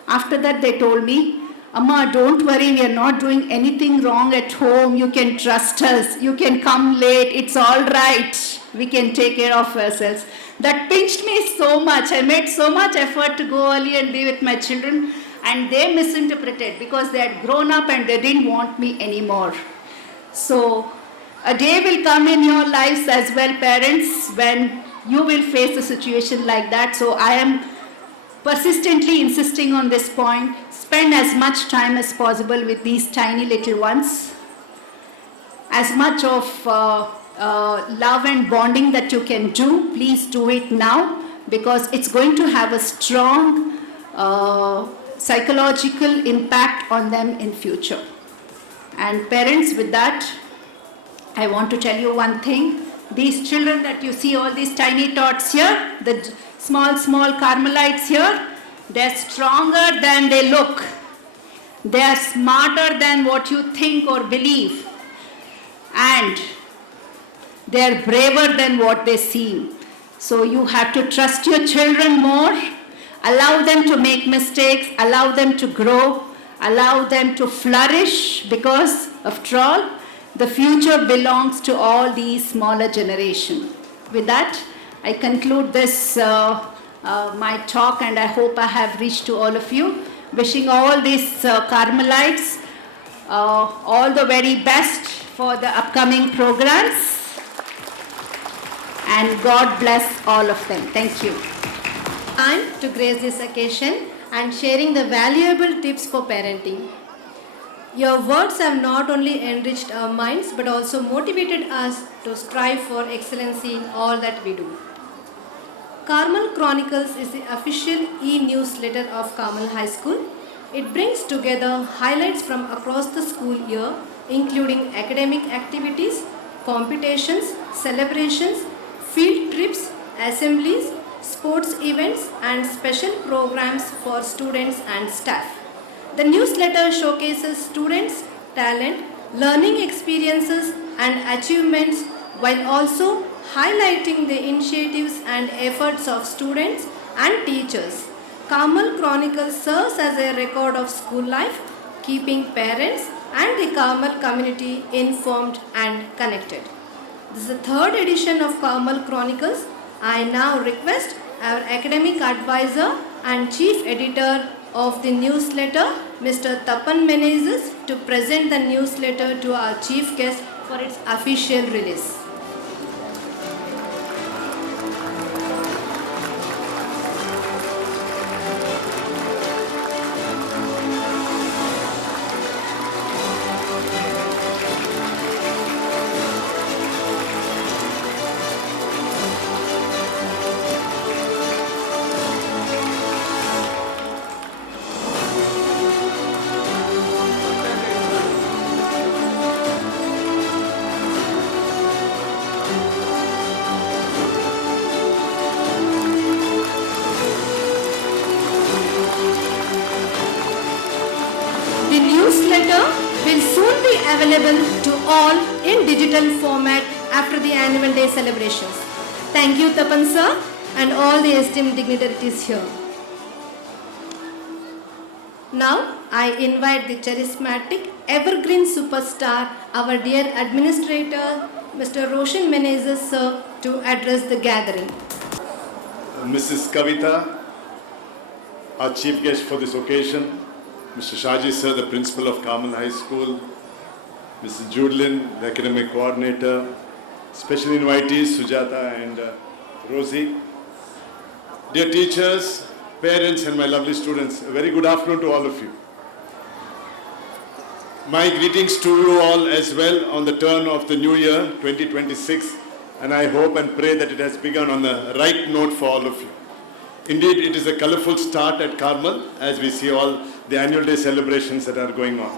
After that they told me, Amma, don't worry, we are not doing anything wrong at home. You can trust us. You can come late. It's all right. We can take care of ourselves. That pinched me so much. I made so much effort to go early and be with my children, and they misinterpreted because they had grown up and they didn't want me anymore. So a day will come in your lives as well, parents, when you will face a situation like that. So I am persistently insisting on this point. Spend as much time as possible with these tiny little ones. As much of love and bonding that you can do, please do it now, because it's going to have a strong psychological impact on them in future. And parents, with that, I want to tell you one thing. These children that you see, all these tiny tots here, the small Carmelites here, they're stronger than they look. They are smarter than what you think or believe. And they are braver than what they seem. So you have to trust your children more. Allow them to make mistakes. Allow them to grow. Allow them to flourish, because after all, the future belongs to all these smaller generations. With that, I conclude this my talk, and I hope I have reached to all of you. Wishing all these Carmelites all the very best for the upcoming programs, and God bless all of them. Thank you. And to grace this occasion and sharing the valuable tips for parenting. Your words have not only enriched our minds but also motivated us to strive for excellency in all that we do. Carmel Chronicles is the official e-newsletter of Carmel High School. It brings together highlights from across the school year, including academic activities, competitions, celebrations, field trips, assemblies, sports events, and special programs for students and staff. The newsletter showcases students' talent, learning experiences, and achievements, while also highlighting the initiatives and efforts of students and teachers. Carmel Chronicles serves as a record of school life, keeping parents, and the Carmel community informed and connected. This is the third edition of Carmel Chronicles. I now request our academic advisor and chief editor of the newsletter, Mr. Tapan Menezes, to present the newsletter to our chief guest for its official release. The newsletter will soon be available to all in digital format after the annual day celebrations. Thank you, Tapan sir, and all the esteemed dignitaries here. Now, I invite the charismatic evergreen superstar, our dear administrator, Mr. Roshan Menezes sir, to address the gathering. Mrs. Kavita, our chief guest for this occasion, Mr. Shaji sir, the principal of Carmel High School, Mrs. Judlin, the academic coordinator, special invitees Sujata and Rosie, dear teachers, parents and my lovely students, a very good afternoon to all of you. My greetings to you all as well on the turn of the new year 2026, and I hope and pray that it has begun on the right note for all of you. Indeed, it is a colorful start at Carmel as we see all the annual day celebrations that are going on.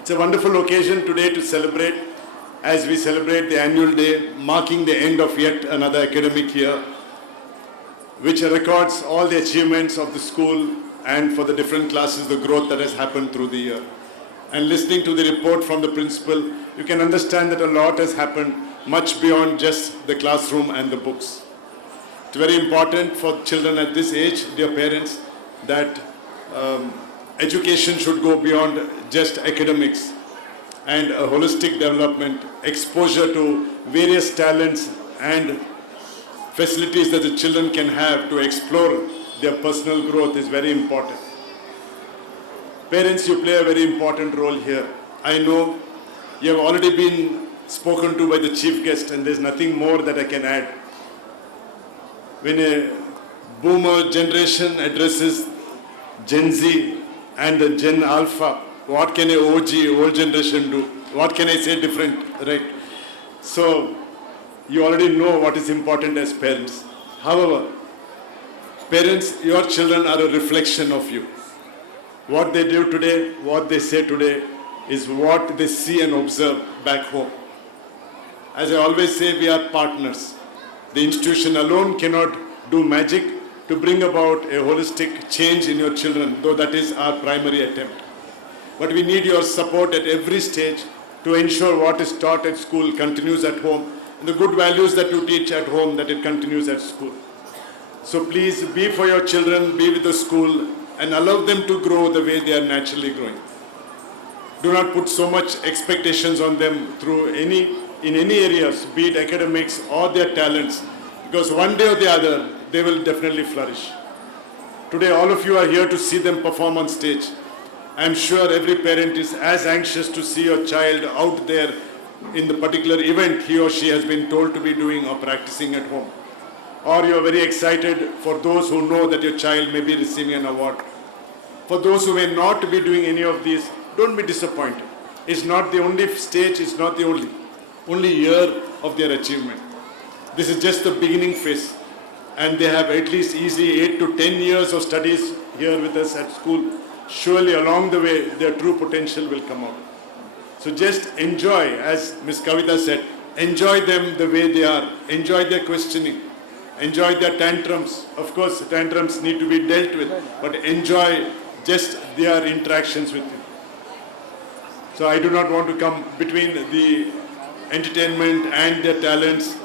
It's a wonderful occasion today to celebrate as we celebrate the annual day marking the end of yet another academic year, which records all the achievements of the school and for the different classes, the growth that has happened through the year. And listening to the report from the principal, you can understand that a lot has happened much beyond just the classroom and the books. It's very important for children at this age, dear parents, that education should go beyond just academics and a holistic development, exposure to various talents and facilities that the children can have to explore their personal growth is very important. Parents, you play a very important role here. I know you have already been spoken to by the chief guest and there's nothing more that I can add. When a boomer generation addresses Gen Z and the Gen Alpha, what can a OG, old generation do? What can I say different, right? So, you already know what is important as parents. However, parents, your children are a reflection of you. What they do today, what they say today, is what they see and observe back home. As I always say, we are partners. The institution alone cannot do magic to bring about a holistic change in your children, though that is our primary attempt. But we need your support at every stage to ensure what is taught at school continues at home, and the good values that you teach at home, that it continues at school. So please be for your children, be with the school, and allow them to grow the way they are naturally growing. Do not put so much expectations on them in any areas, be it academics or their talents, because one day or the other, they will definitely flourish. Today, all of you are here to see them perform on stage. I am sure every parent is as anxious to see your child out there in the particular event he or she has been told to be doing or practicing at home. Or you are very excited for those who know that your child may be receiving an award. For those who may not be doing any of these, don't be disappointed. It's not the only stage, it's not the only year of their achievement. This is just the beginning phase. And they have at least easily 8 to 10 years of studies here with us at school. Surely along the way, their true potential will come out. So just enjoy, as Ms. Kavita said, enjoy them the way they are. Enjoy their questioning. Enjoy their tantrums. Of course, tantrums need to be dealt with, but enjoy just their interactions with you. So I do not want to come between the entertainment and their talents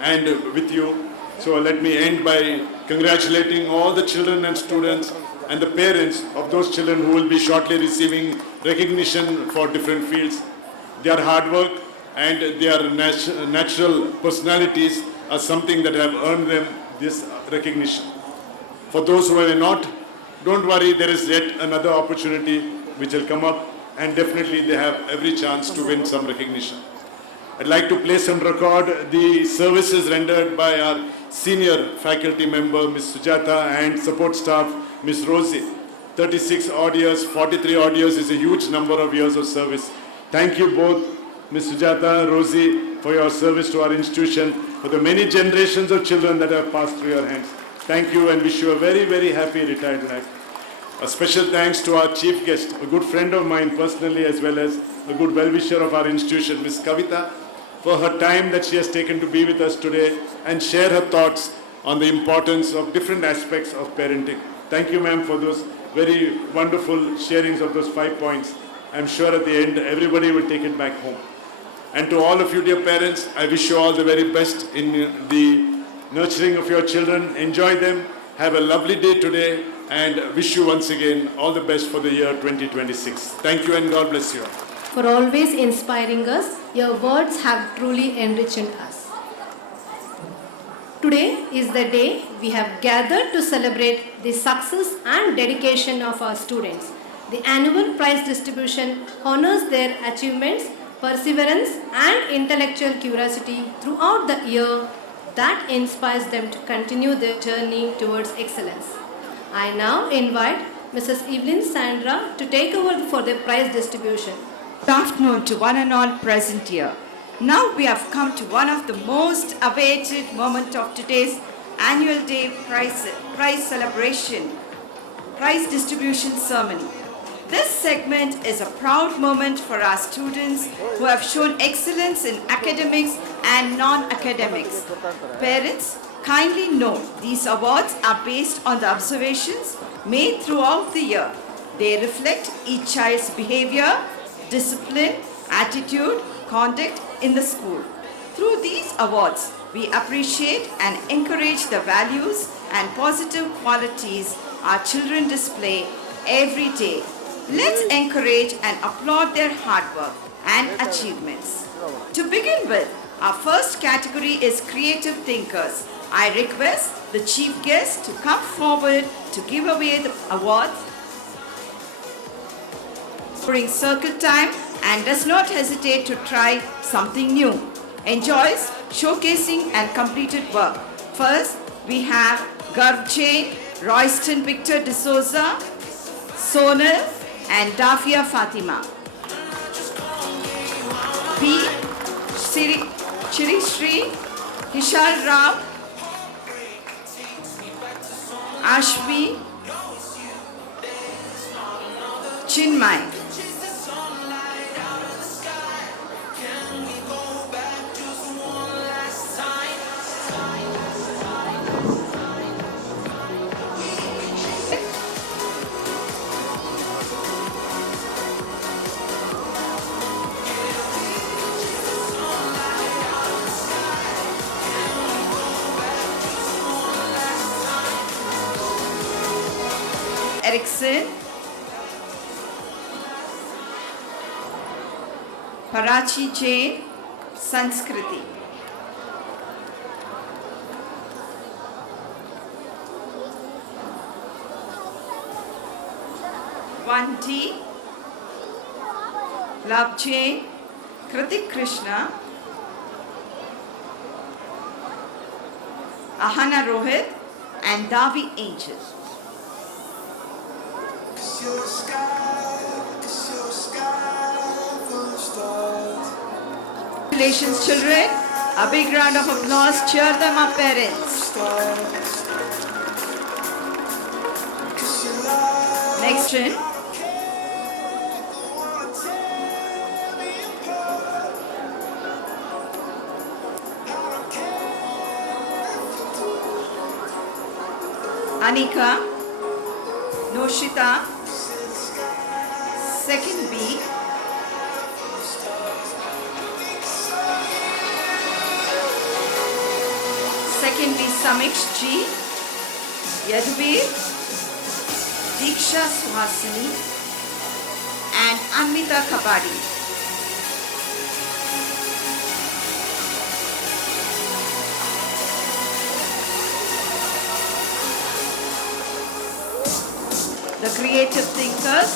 and with you. So let me end by congratulating all the children and students and the parents of those children who will be shortly receiving recognition for different fields. Their hard work and their natural personalities are something that have earned them this recognition. For those who are not, don't worry, there is yet another opportunity which will come up, and definitely they have every chance to win some recognition. I'd like to place on record the services rendered by our senior faculty member, Ms. Sujata, and support staff, Ms. Rosie. 36 odd years, 43 odd years is a huge number of years of service. Thank you both, Ms. Sujata, Rosie, for your service to our institution, for the many generations of children that have passed through your hands. Thank you and wish you a very, very happy retired life. A special thanks to our chief guest, a good friend of mine personally as well as a good well-wisher of our institution, Ms. Kavita, for her time that she has taken to be with us today and share her thoughts on the importance of different aspects of parenting. Thank you, ma'am, for those very wonderful sharings of those 5 points. I'm sure at the end, everybody will take it back home. And to all of you, dear parents, I wish you all the very best in the nurturing of your children. Enjoy them. Have a lovely day today and wish you once again all the best for the year 2026. Thank you and God bless you all. For always inspiring us, your words have truly enriched us. Today is the day we have gathered to celebrate the success and dedication of our students. The annual prize distribution honors their achievements, perseverance, and intellectual curiosity throughout the year that inspires them to continue their journey towards excellence. I now invite Mrs. Evelyn Sandra to take over for the prize distribution. Good afternoon to one and all present here. Now we have come to one of the most awaited moments of today's annual day prize celebration, prize distribution ceremony. This segment is a proud moment for our students who have shown excellence in academics and non-academics. Parents, kindly note these awards are based on the observations made throughout the year. They reflect each child's behavior, discipline, attitude, conduct in the school. Through these awards, we appreciate and encourage the values and positive qualities our children display every day. Let's encourage and applaud their hard work and achievements. To begin with, our first category is creative thinkers. I request the chief guest to come forward to give away the awards during circle time and does not hesitate to try something new. Enjoys showcasing and completed work. First, we have Garv Jain, Royston Victor D'Souza, Sonal, and Dafia Fatima. B. Shri Hishal Rao, Ashvi, Chinmay. Erickson, Parachi Jain, Sanskriti. Vanti, Love Jain, Kritik Krishna, Ahana Rohit, and Davi Angel. Congratulations, children. A big round of applause. Cheer them up, parents. Next one. Anika, Noshita, second B. Second B, Samiksh G. Yadubir. Diksha Suhasini and Anmita Kabadi. The creative thinkers,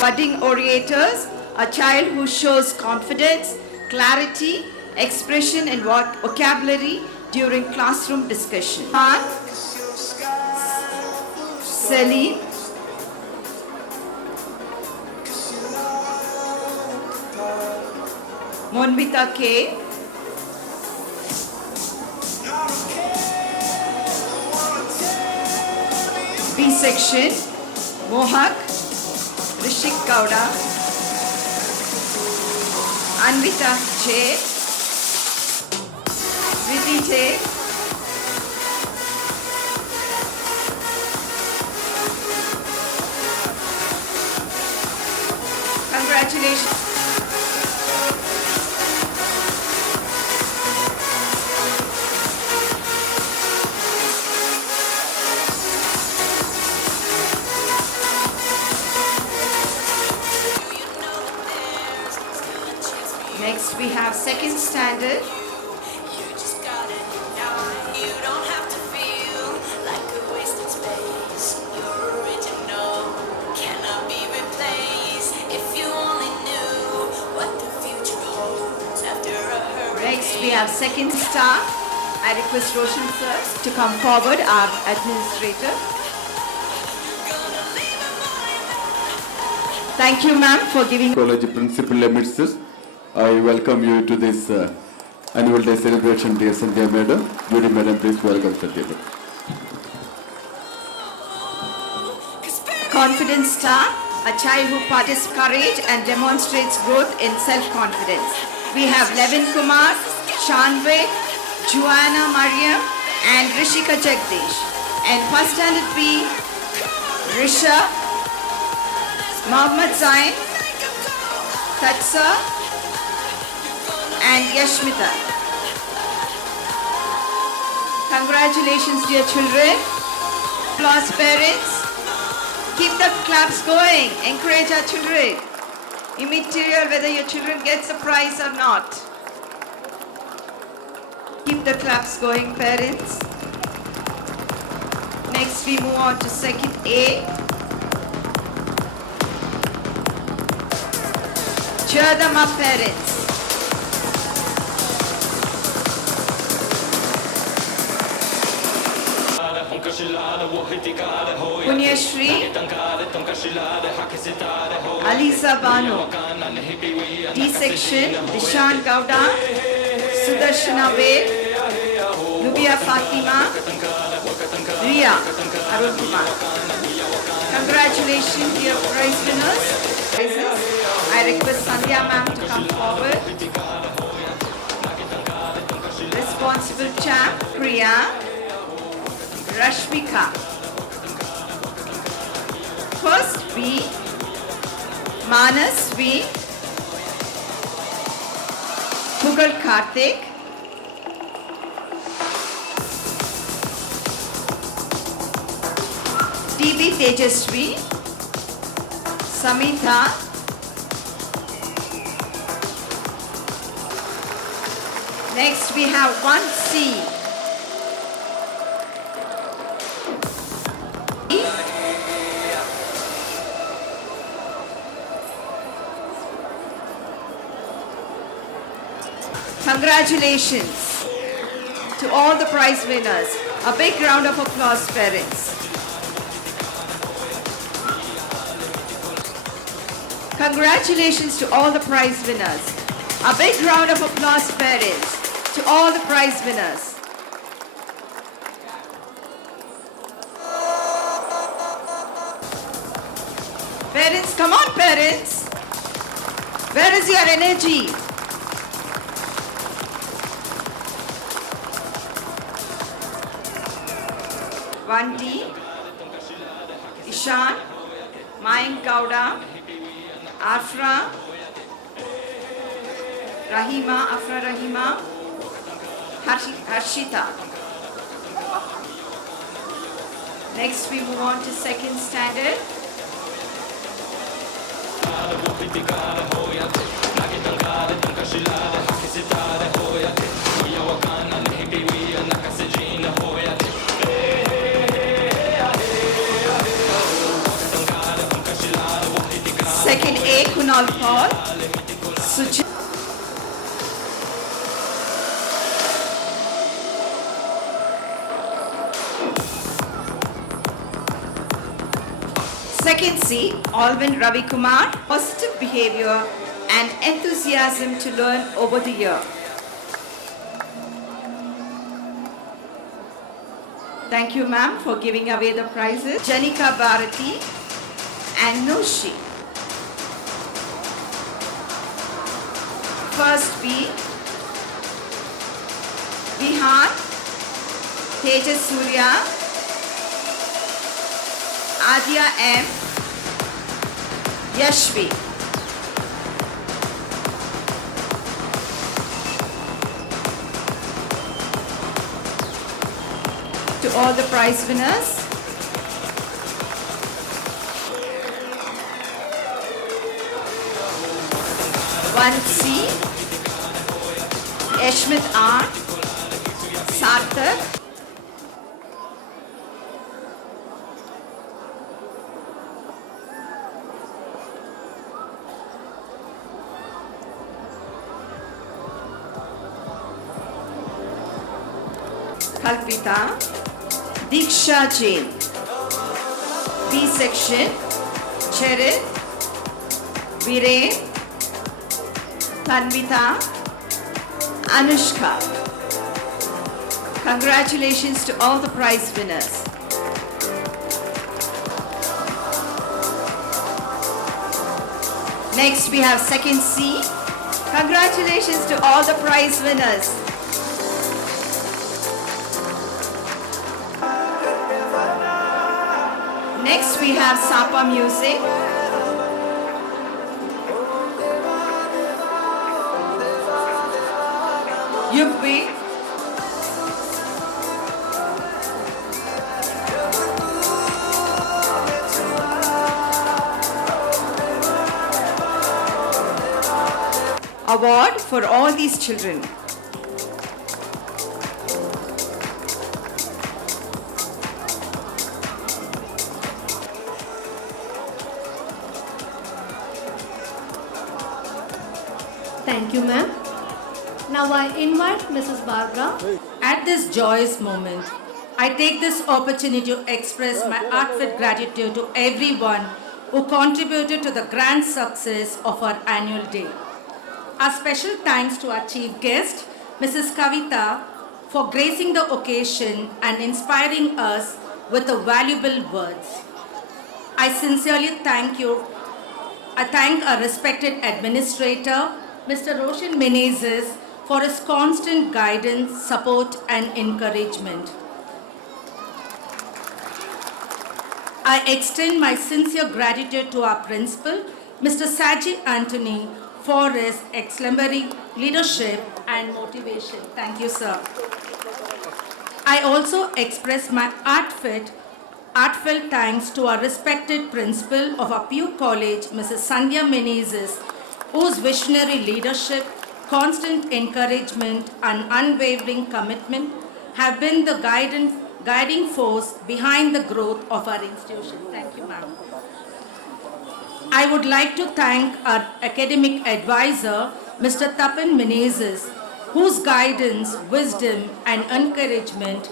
budding orators, a child who shows confidence, clarity, expression and vocabulary during classroom discussion. Celine, Monvita K, B section, Mohak, Rishik Gowda, Anvita J, Vidhi J, congratulations. Next we have second standard. You just gotta know. You don't have to feel like a wasted space. You're original, cannot be replaced. If you only knew what the future holds after a hurricane. Next we have second star. I request Roshan sir to come forward, our administrator. Thank you ma'am for giving. College Principal Emeritus, I welcome you to this annual day celebration, dear Sandhya Madam. Judy Madam, please welcome Sandhya Madam. Confidence star, a child who partakes courage and demonstrates growth in self-confidence. We have Levin Kumar, Shanvik, Joanna Mariam and Rishika Jagdish. And first standard B, Risha, Mohammad Zain, Tatsa and Yashmita. Congratulations dear children. Applause parents. Keep the claps going. Encourage our children. Immaterial whether your children gets a prize or not. Keep the claps going parents. Next we move on to second A. Cheer them up parents. Punyashri, Alisa Banu, D section, Dishan Gowda, Sudarshana Ved, Nubia Fatima, Ria Arun Kumar. Congratulations dear prize winners. I request Sandhya ma'am to come forward. Responsible champ, Priya, Rashmika. First V, Manas V, Mughal Karthik, TB Tejasvi, Samita, next we have 1C. Congratulations to all the prize winners. A big round of applause, parents. Congratulations to all the prize winners. A big round of applause, parents, to all the prize winners. Parents, come on, parents. Where is your energy? Vanti, Ishan, Mayank Gowda, Afra, Rahima, Afra Rahima, Harshita. Next we move on to second standard. Second A, Kunal Paul. Sujit. Second C, Alvin Ravi Kumar. Positive behavior and enthusiasm to learn over the year. Thank you, ma'am, for giving away the prizes. Janika Bharati and Nushi. First B, Vihan, Tejas Surya, Adya M, Yashvi. To all the prize winners, one C, Yashmit R, Sarthak, Kalpita, Diksha Jain. B section, Cheryl, Viren, Tanvita, Anushka. Congratulations to all the prize winners. Next we have second C. Congratulations to all the prize winners. Next we have Sapa Music. Yupi. Award for all these children. Thank you, ma'am. Now I invite Mrs. Barbara. At this joyous moment, I take this opportunity to express my heartfelt gratitude to everyone who contributed to the grand success of our annual day. A special thanks to our chief guest, Mrs. Kavita, for gracing the occasion and inspiring us with the valuable words. I sincerely thank you. I thank our respected administrator, Mr. Roshan Menezes, for his constant guidance, support and encouragement. I extend my sincere gratitude to our principal, Mr. Saji Anthony, for his exemplary leadership and motivation. Thank you, sir. I also express my heartfelt thanks to our respected principal of our Pew College, Mrs. Sandhya Menezes, whose visionary leadership, constant encouragement and unwavering commitment have been the guiding force behind the growth of our institution. Thank you, ma'am. I would like to thank our academic advisor, Mr. Tapan Menezes, whose guidance, wisdom and encouragement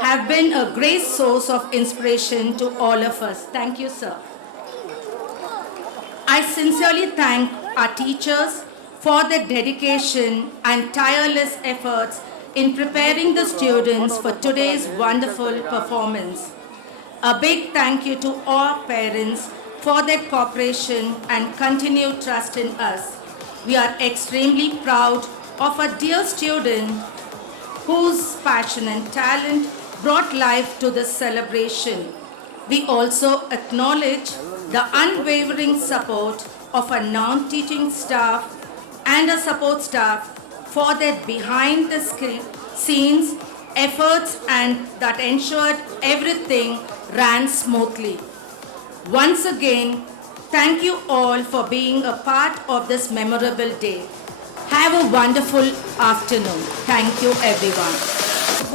have been a great source of inspiration to all of us. Thank you, sir. I sincerely thank our teachers for their dedication and tireless efforts in preparing the students for today's wonderful performance. A big thank you to all parents for their cooperation and continued trust in us. We are extremely proud of a dear student whose passion and talent brought life to this celebration. We also acknowledge the unwavering support of our non-teaching staff and our support staff for their behind the scenes efforts and that ensured everything ran smoothly. Once again, thank you all for being a part of this memorable day. Have a wonderful afternoon. Thank you, everyone.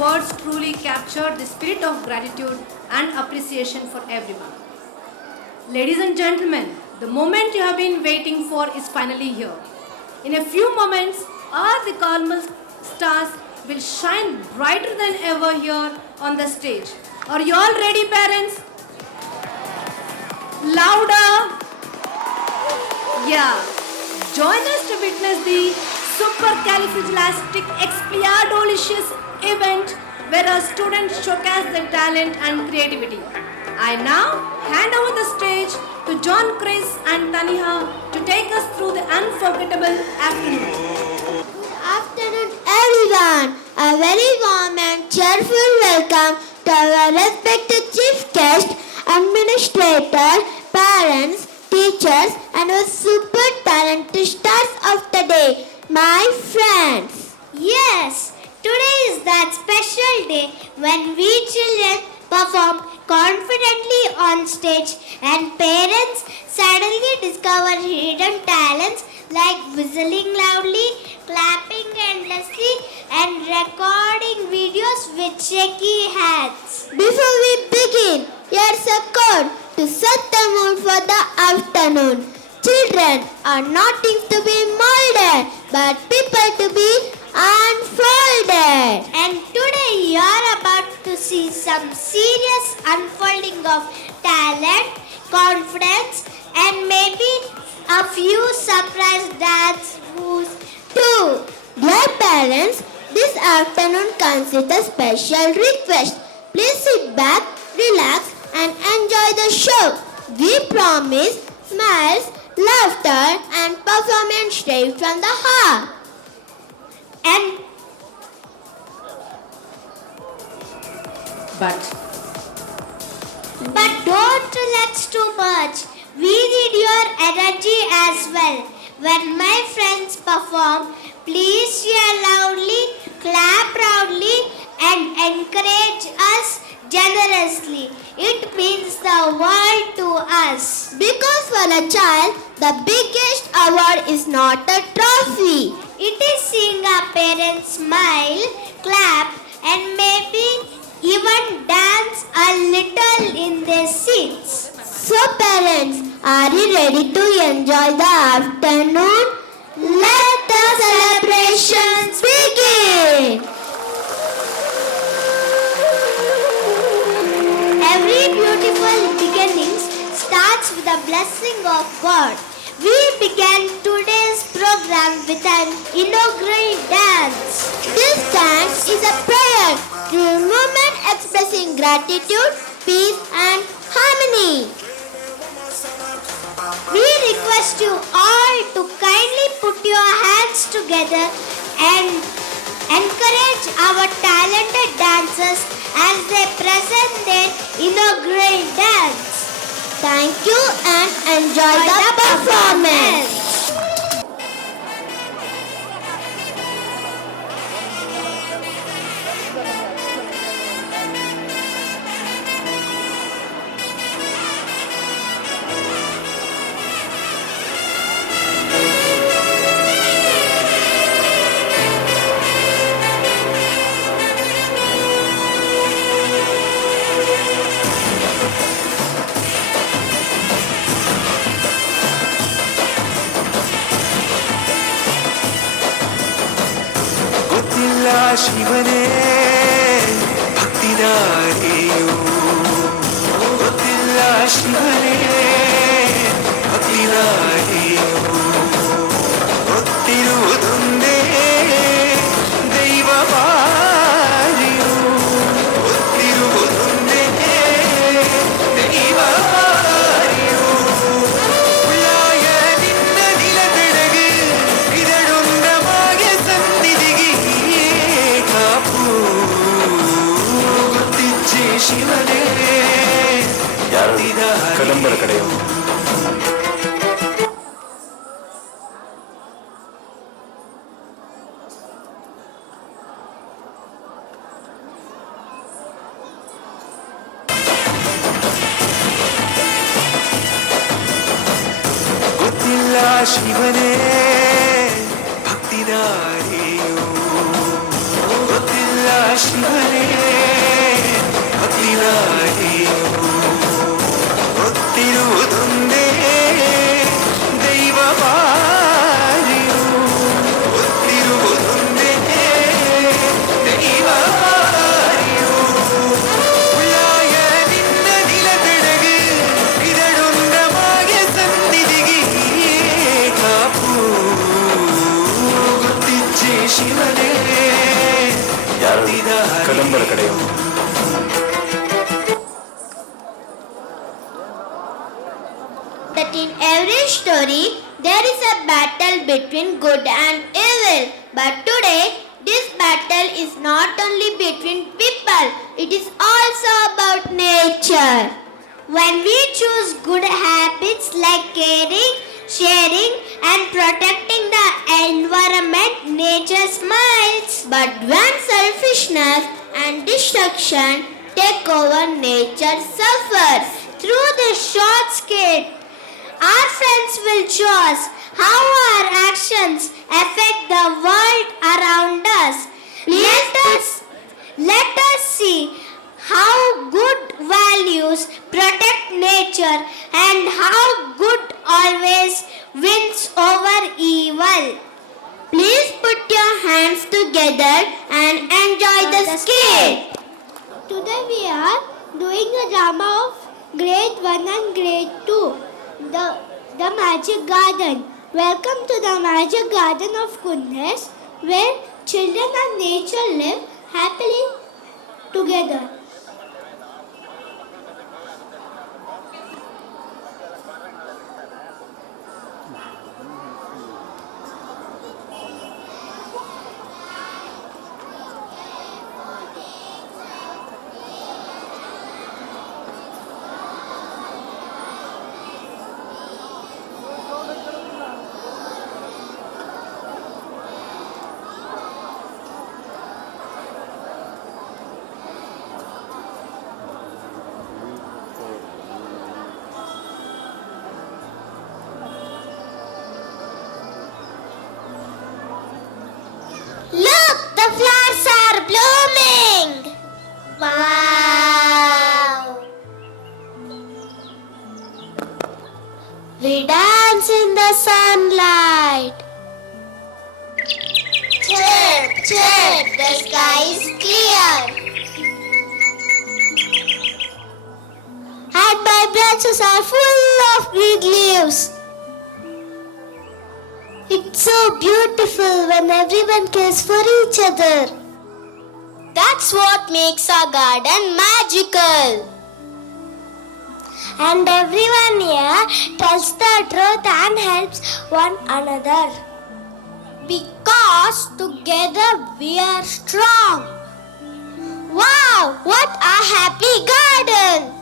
Words truly capture the spirit of gratitude and appreciation for everyone. Ladies and gentlemen, the moment you have been waiting for is finally here. In a few moments, all the Carmel stars will shine brighter than ever here on the stage. Are you all ready, parents? Louder! Yeah. Join us to witness the supercalifragilisticexpialidocious event where our students showcase their talent and creativity. I now hand over the stage to John, Chris and Taniha to take us through the unforgettable afternoon. Afternoon, everyone. A very warm and cheerful welcome to our respected chief guest, administrators, parents, teachers, and our super talented stars of the day, my friends. Yes, today is that special day when we children perform confidently on stage and parents suddenly discover hidden talents like whistling loudly, clapping endlessly, and recording videos with shaky hands. Before we begin, here's a code to set the mood for the afternoon. Children are not things to be molded, but people to be unfolded. And today you are about to see some serious unfolding of talent, confidence, and maybe a few surprise dance moves too. Dear parents, this afternoon comes with a special request. Please sit back, relax, and enjoy the show. We promise smiles, laughter, and performance straight from the heart. But don't relax too much. We need your energy as well. When my friends perform, please cheer loudly, clap proudly, and encourage us generously. It means the world to us. Because for a child, the biggest award is not a trophy. It is seeing our parents smile, clap, and maybe even dance a little in their seats. So parents, are you ready to enjoy the afternoon? Let the celebrations begin! Every beautiful beginning starts with a blessing of God. We began today's program with an inaugural dance. This dance is a prayer to a movement expressing gratitude, peace, and harmony. We request you all to kindly put your hands together and encourage our talented dancers as they present their inaugural dance. Thank you and enjoy the performance. ಶಿವನೇ ಭಕ್ತಿದಾರಿಯು ಗೊತ್ತಿಲ್ಲ ಶಿವನೇ ಭಕ್ತಿದಾರಿಯು ಗೊತ್ತಿರುವುದೊಂದೇ ದೈವವಾರಿಯು ಗೊತ್ತಿರುವುದೊಂದೇ ದೈವವಾರಿಯು ಉಳ್ಳಾಯ ನಿನ್ನ ನಿಲದೆಡೆಗೆ ಇದಳೊಂದವಾಗಿ ಸಂದಿದಿಗೆ ಕಾಪು ಗೊತ್ತಿಚ್ಚೆ ಶಿವನೇ ಕದಂಬರ ಕಡೆಯವರು ಶಿವನೇ ಭಕ್ತಿದಾರಿಯೋ ಗೊತ್ತಿಲ್ಲ ಶಿವನೇ ಭಕ್ತಿದಾರಿಯೋ ಗೊತ್ತಿರುವುದೊಂದೇ ದೈವವಾರಿಯೋ ಗೊತ್ತಿರುವುದೊಂದೇ ದೈವವಾರಿಯೋ ಉಳ್ಳಾಯ ನಿನ್ನ ನಿಲದೆಡೆಗೆ ಇದಡೊಂದವಾಗಿ ಸನ್ನಿಧಿಗೆ ಕಾಪು ಗೊತ್ತಿಚ್ಚೆ ಶಿವನೇ ಕದಂಬರ ಕಡೆಯು That in every story there is a battle between good and evil. But today this battle is not only between people, it is also about nature. When we choose good habits like caring, sharing and protecting the environment, nature smiles. But when selfishness and destruction take over, nature suffers. Through this short skit, our friends will show us how our actions affect the world around us. Let us see how good values protect nature and how good always wins over evil. Please put your hands together and enjoy the skit. Today we are doing a drama of grade 1 and grade 2. The Magic Garden. Welcome to the Magic Garden of Goodness, where children and nature live happily together. Look, the flowers are blooming. Wow. We dance in the sunlight. Chirp, chirp, the sky is clear. And my branches are full of green leaves. It's so beautiful when everyone cares for each other. That's what makes our garden magical. And everyone here tells the truth and helps one another. Because together we are strong. Wow, what a happy garden!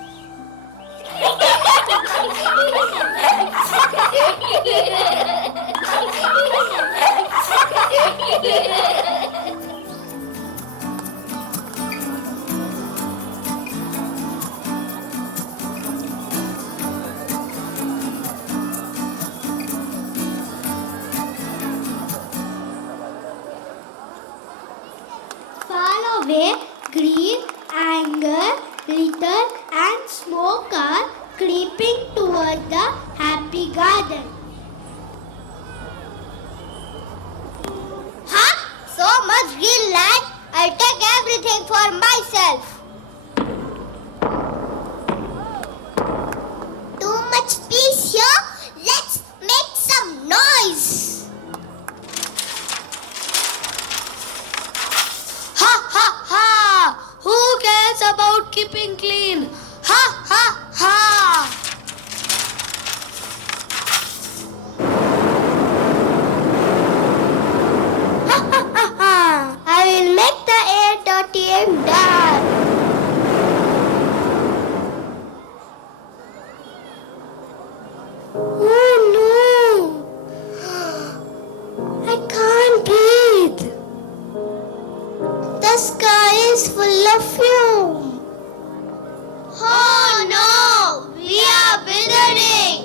Far away, greed, anger, litter and smoke are creeping toward the happy garden. Huh? So much green land? I'll take everything for myself. Too much peace here? Let's make some noise. Ha ha ha! Who cares about keeping clean? Ha ha ha! Ha ha ha ha! I will make the air dirty and dark. Oh no! I can't breathe. The sky is full of fume. Oh no! We are withering.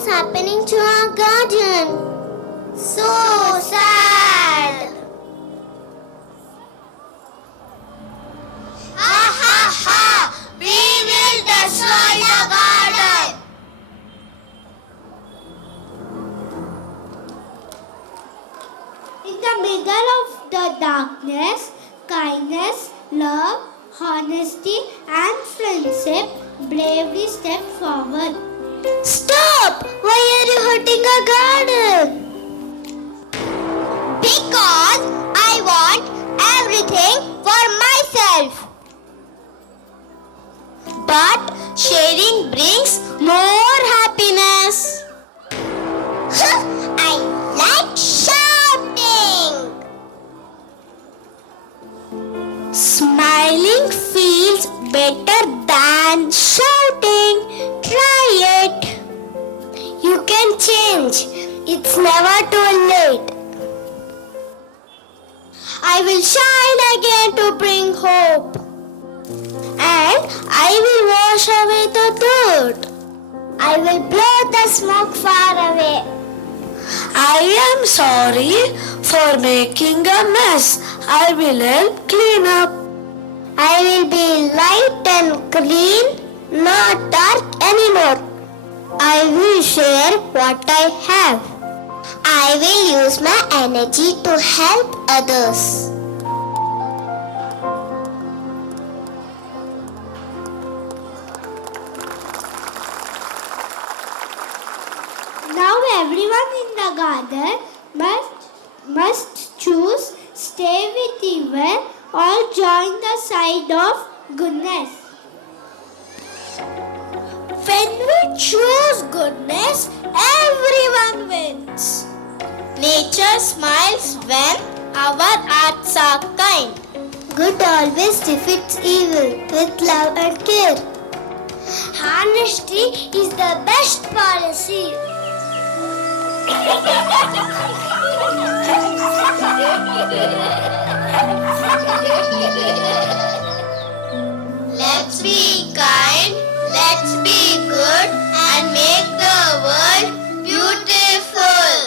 things happening to our garden. So sad. Ha ha ha! We will destroy the garden. In the middle of the darkness, kindness, love, honesty, and friendship bravely step forward. Stop! Why are you hurting our garden? Because I want everything for myself. But sharing brings more happiness. I like shouting. Smiling feels better than shouting. Try it. You can change. It's never too late. I will shine again to bring hope. And I will wash away the dirt. I will blow the smoke far away. I am sorry for making a mess. I will help clean up. I will be light and clean, not dark anymore. I will share what I have. I will use my energy to help others. Now everyone in the garden must choose stay with evil or join the side of goodness. When we choose goodness, everyone wins. Nature smiles when our acts are kind. Good always defeats evil with love and care. Honesty is the best policy. Let's be kind, let's be good, and make the world beautiful.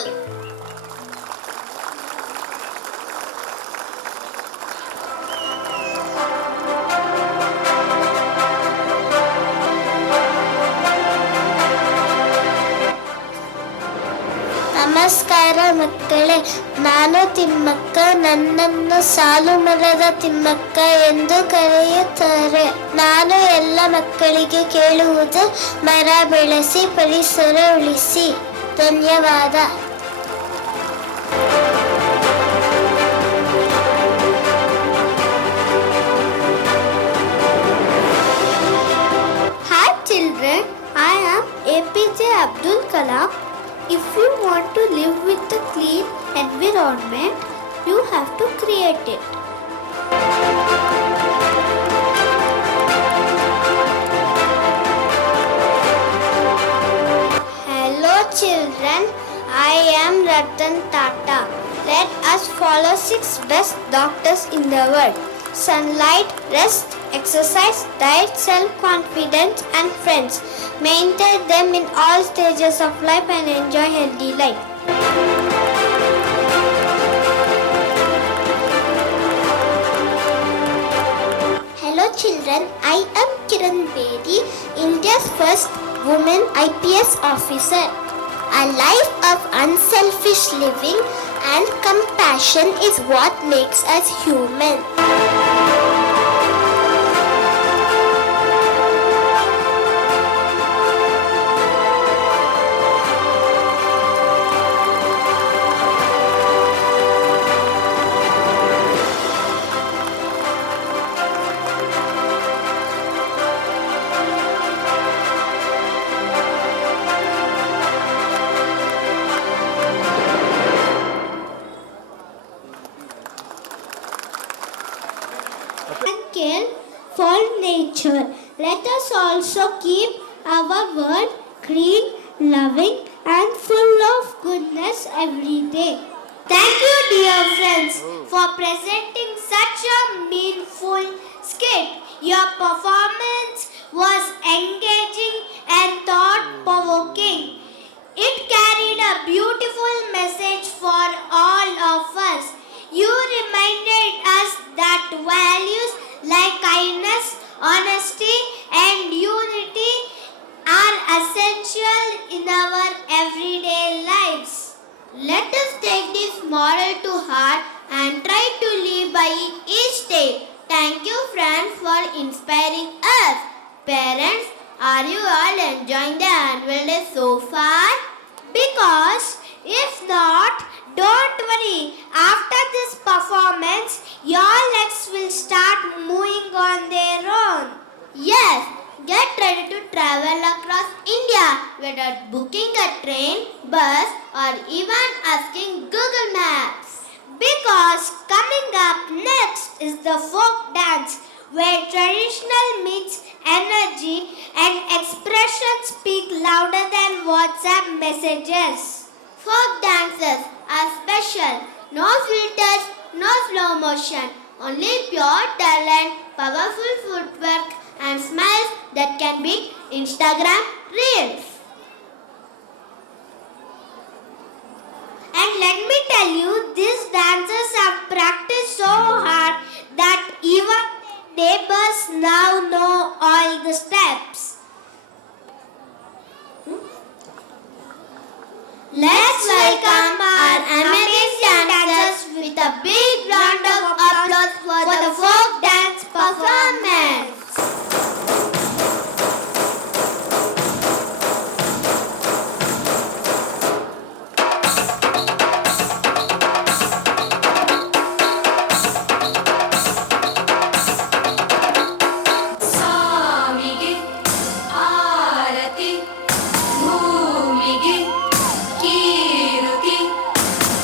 ನಮಸ್ಕಾರ ಮಕ್ಕಳೇ, ನಾನು ತಿಮ್ಮಕ್ಕ. ನನ್ನನ್ನು ಸಾಲು ಮರದ ತಿಮ್ಮಕ್ಕ ಎಂದು ಕರೆಯುತ್ತಾರೆ. ನಾನು ಎಲ್ಲ ಮಕ್ಕಳಿಗೆ ಕೇಳುವುದು ಮರ ಬೆಳೆಸಿ ಪರಿಸರ ಉಳಿಸಿ. ಧನ್ಯವಾದ. Hi children, I am APJ Abdul Kalam. If you want to live with a clean environment, you have to create it. Hello children, I am Ratan Tata. Let us follow 6 best doctors in the world. Sunlight, rest, exercise, diet, self-confidence and friends. Maintain them in all stages of life and enjoy healthy life. Hello children, I am Kiran Bedi, India's first woman EPS officer. A life of unselfish living and compassion is what makes us human. And care for nature. Let us also keep our world clean, loving, and full of goodness every day. Thank you, dear friends, for presenting such a meaningful skit. Your performance was engaging and thought-provoking. our everyday lives. Let us take this moral to heart and try to live by it each day. Thank you, friends, for inspiring us. Parents, are you all enjoying the annual day so far? Because if not, don't worry. After this performance, your legs will start moving on their own. Yes, get ready to travel across India without booking a train, bus, or even asking Google Maps. Because coming up next is the folk dance, where traditional meets energy and expression speak louder than WhatsApp messages. Folk dances are special. No filters, no slow motion. Only pure talent, powerful footwork and smiles that can beat Instagram reels. And let me tell you, these dancers have practiced so hard that even neighbors now know all the steps. Let's welcome our amazing dancers with a big round of applause for the folk dance performance.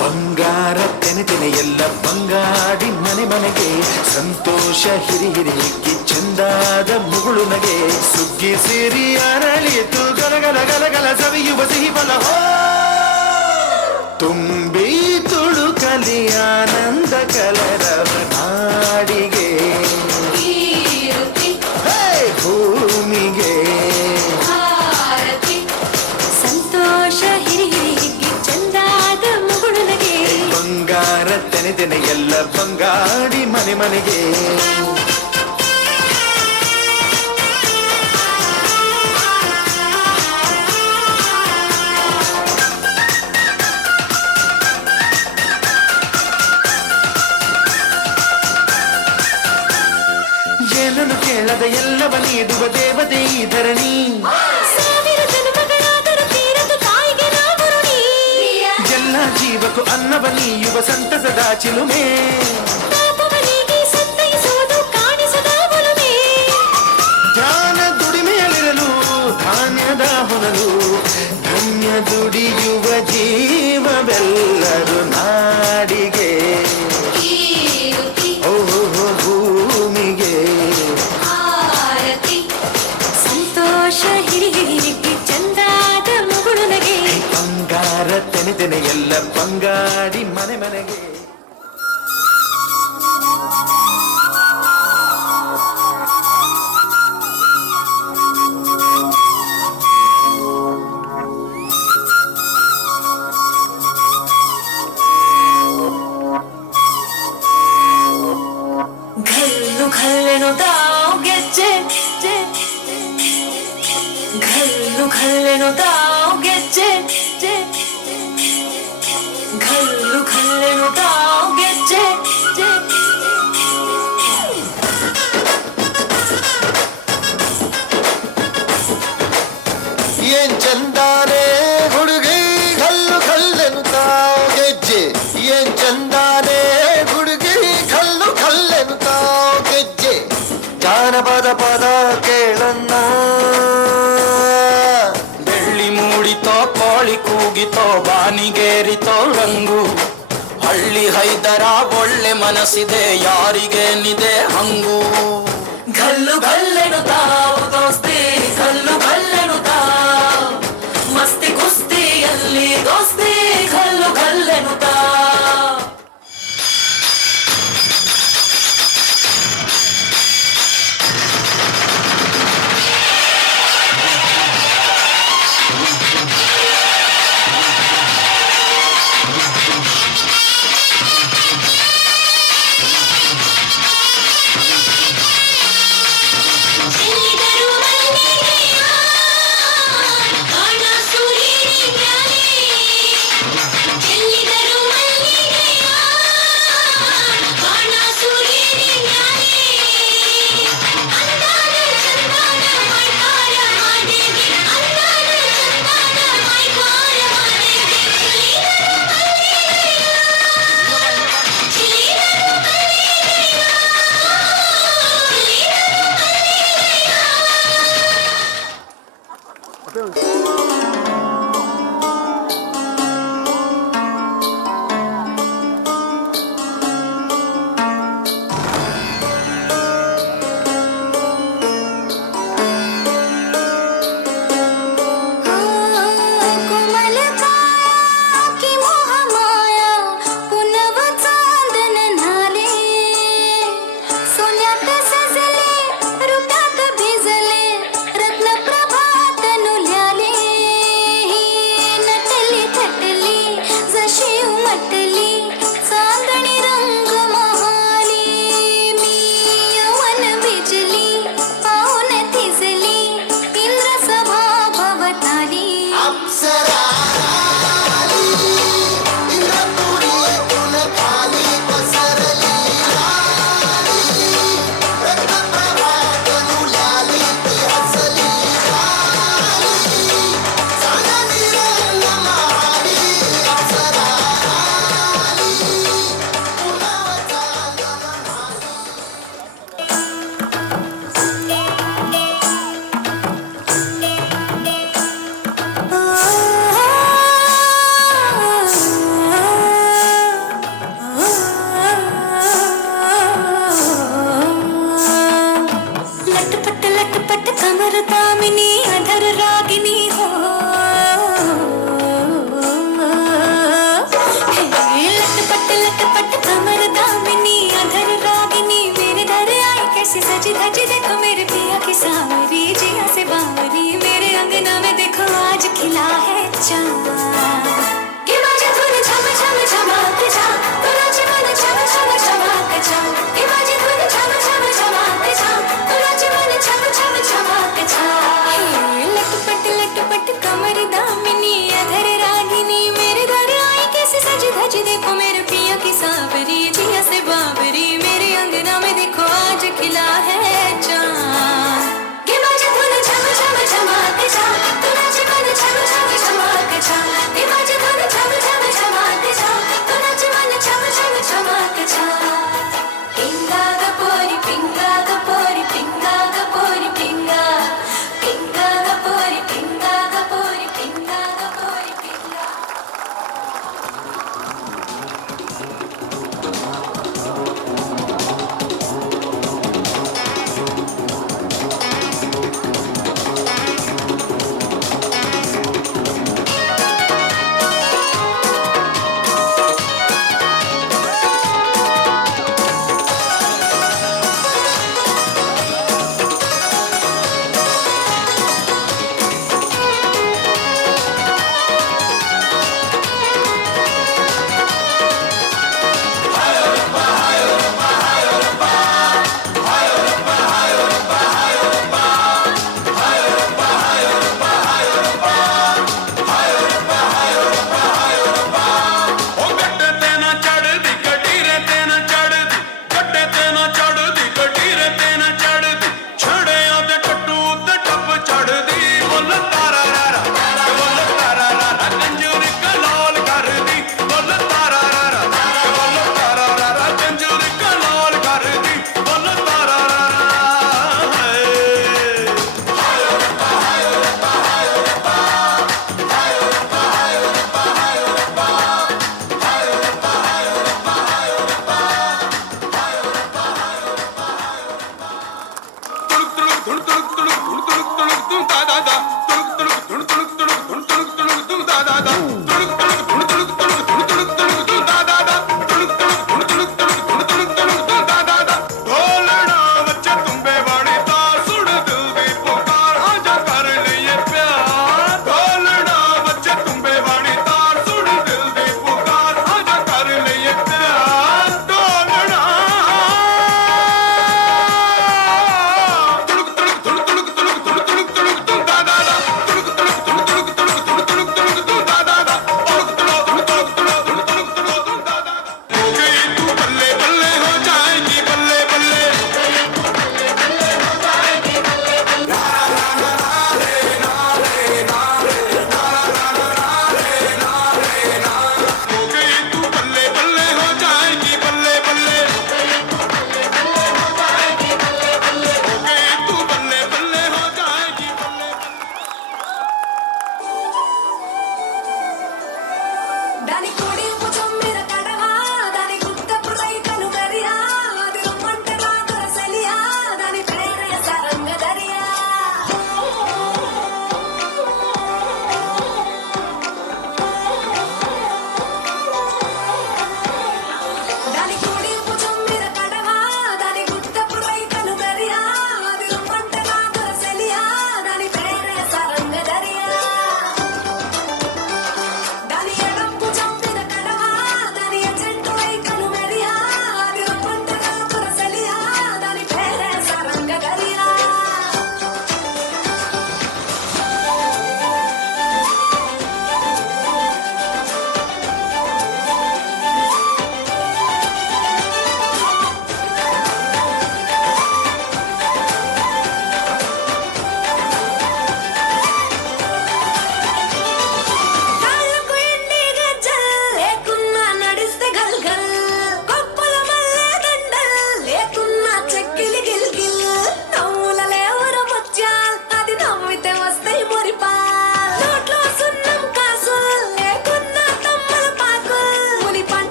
ಬಂಗಾರ ತೆನೆ ಎಲ್ಲ ಬಂಗಾಡಿ ಮನೆ ಮನೆಗೆ ಸಂತೋಷ ಹಿರಿ ಹಿರಿ ಹಿಕ್ಕಿ ಚಂದಾದ ಮುಗುಳು ನಗೆ ಸುಗ್ಗಿ ಸಿರಿ ಅರಳಿತು ಗಲಗಲ ಗಲಗಲ ಸವಿಯುವ ಸಿಹಿ ಬಲ ತುಂಬಿ ತುಳುಕಲಿ ಆನಂದ ಕಲರವ ನಾಡಿಗೆ ಭೂಮಿಗೆ ಸಂತೋಷ ಹಿರಿ ಹಿರಿ ಹಿಗ್ಗಿ ಚಂದಾದ ಮುಗುಳು ನಗೆ ಬಂಗಾರ ತೆನೆ ಎಲ್ಲ ಬಂಗಾಡಿ ಮನೆ ಮನೆಗೆ ಏನನ್ನು ಕೇಳದ ಎಲ್ಲವ ನೀಡುವ ದೇವತೆ ಈ ಧರಣಿ ಸಾವಿರ ಜನ್ಮಗಳಾದರೂ ತೀರದು ತಾಯಿಗೆ ನಾವು ಋಣಿ. ಎಲ್ಲ ಜೀವಕ್ಕೂ ಅನ್ನವ ನೀಯುವ ಸಂತಸದ ಚಿಲುಮೆ ಪಾಪವನಿಗೆ ಸಂತೈಸುವುದು ಕಾಣಿಸದ ಒಲುಮೆ. ಧ್ಯಾನ ದುಡಿಮೆಯಲ್ಲಿರಲು ಧಾನ್ಯದ ಹೊನಲು ಧನ್ಯ ದುಡಿಯುವ ಜೀವವೆಲ್ಲರೂ ನಾಡಿಗೆ ಓಹೋ ಭೂಮಿಗೆ ಆರತಿ ಸಂತೋಷ ಹಿರಿ ಹಿರಿ ಹಿಗ್ಗಿ ಚಂದಾದ ಮುಗುಳು ನಗೆ ಬಂಗಾರ ತೆನೆ ಎಲ್ಲ ಬಂಗಾಡಿ ಮನೆ ಮನೆಗೆ ಘಲ್ಲು ಘಲ್ಲೆನು ತಾವು ಗೆಜ್ಜೆ ಘಲ್ಲು ಘಲ್ಲೆನು ತಾವು ಗೆಜ್ಜೆ ಘಲ್ಲು ಘಲ್ಲೆನು ತಾವು ಗೆಜ್ಜೆ ಏನ್ ಚಂದಾನೆ ಹುಡುಗಿ ಕಲ್ಲು ಕಲ್ಲೆನು ತಾವು ಗೆಜ್ಜೆ ಏನ್ ಚಂದಾನೆ ಹುಡುಗಿ ಕಲ್ಲು ಕಲ್ಲೆನು ತಾವು ಗೆಜ್ಜೆ ಜಾನಪದ ಪದ ಕೇಳನ್ನ ಬೆಳ್ಳಿ ಮೂಡಿತೋ ಕೋಳಿ ಕೂಗಿತೋ ಬಾನಿಗೇರಿತೋ ರಂಗು ಹಳ್ಳಿ ಹೈದರ ಒಳ್ಳೆ ಮನಸ್ಸಿದೆ ಯಾರಿಗೇನಿದೆ ಹಂಗು ಘಲ್ಲು ಘಲ್ಲೆನು ತಾವು ದೋಸ್ತಿ ಘಲ್ಲು ಘಲ್ಲೆನು ತಾವು ಮಸ್ತಿ ಕುಸ್ತಿಯಲ್ಲಿ ದೋಸ್ತಿ ಘಲ್ಲು ಘಲ್ಲೆನು ತಾವು ಚೆಲ್ಲಿದರು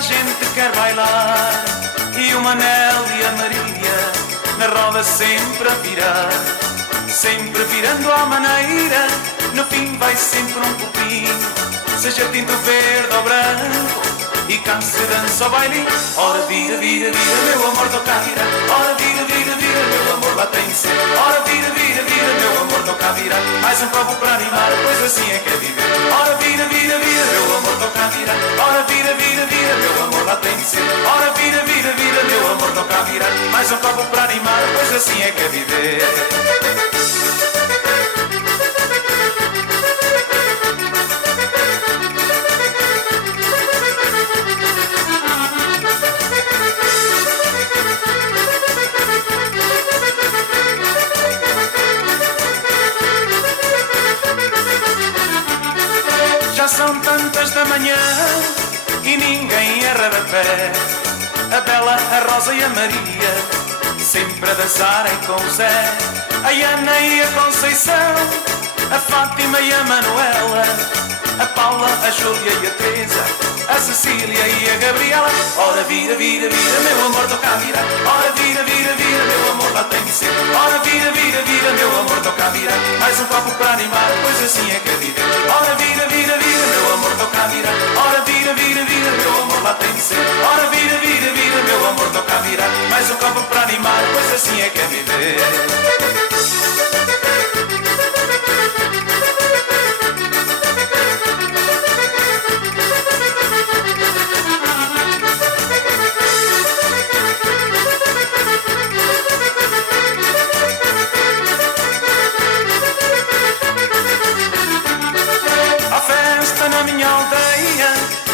a gente quer bailar. E o Manel e a Maria na roda sempre a virar, sempre virando à maneira, no fim vai sempre um copinho, seja tinto verde ou branco, e quando se dança o baile, ora vira, vira, vira, meu amor, toca a virar, ora vira, vira, vira, meu amor, lá tem de ser, ora vira, vira, vira, meu amor, toca a virar, mais um copo para animar, pois assim é que é viver, ora vira, vira, vira, meu amor, toca a virar, ora vira, vira, vira, meu amor, lá tem de ser, ora vira, vira, vira, meu amor, toca a virar, mais um copo para animar, pois assim é que é viver. Já são tantas da manhã e ninguém erra de pé. A Bela, a Rosa e a Maria sempre a dançarem com o Zé. A Ana e a Conceição, a Fátima e a Manuela, a Paula, a Júlia e a Teresa, a Cecília e a Gabriela. Ora vira, vira, vira, meu amor, toca a virar. Ora vira, vira, vira, meu amor, lá tem que ser. Ora vira, vira, vira, meu amor, toca a virar. Mais um copo para animar, pois assim é que é viver. Ora vira, vira, vira, meu amor, toca a virar. Ora vira, vira, vira, meu amor, lá tem que ser. Ora vira, vira, vira, meu amor, toca a virar. Mais um copo para animar, pois assim é que é viver. Na minha aldeia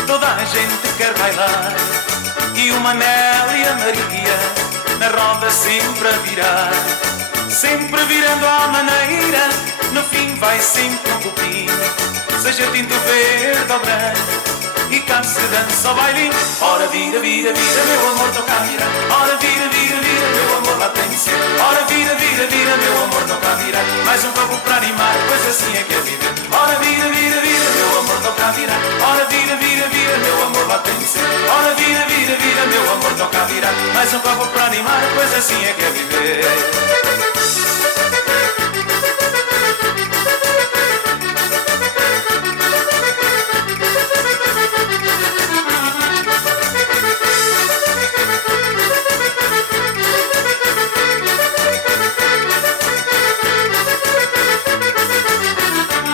toda a gente quer bailar, e o Manel e a Maria na roda sempre a virar, sempre virando à maneira, no fim vai sempre um copinho, seja tinto verde ou branco, e quando se dança o baile, ora vira, vira, vira, meu amor, toca a virar, ora vira, vira, vira, meu amor, lá tem de ser, ora vira, vira, vira, meu amor, toca a virar, mais um copo para animar, pois assim é que é viver, ora vira, vira, vira, meu amor, toca a virar, ora vira, vira, vira, meu amor, lá tem de ser, ora vira, vira, vira, meu amor, toca a virar, mais um copo para animar, pois assim é que é viver.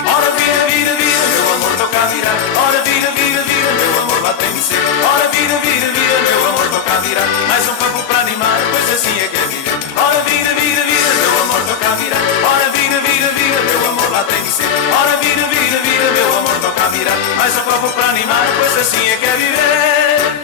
Ora vira, vira, vira, meu amor, toca a virar, mais um copo para animar, pois assim é que é viver. Ora vira, vira, vira, meu amor, toca a virar, ora vira, vira, vira, meu amor, lá tem que ser. Ora vira, vira, vira, meu amor, toca a virar, mais um copo para animar, pois assim é que é viver.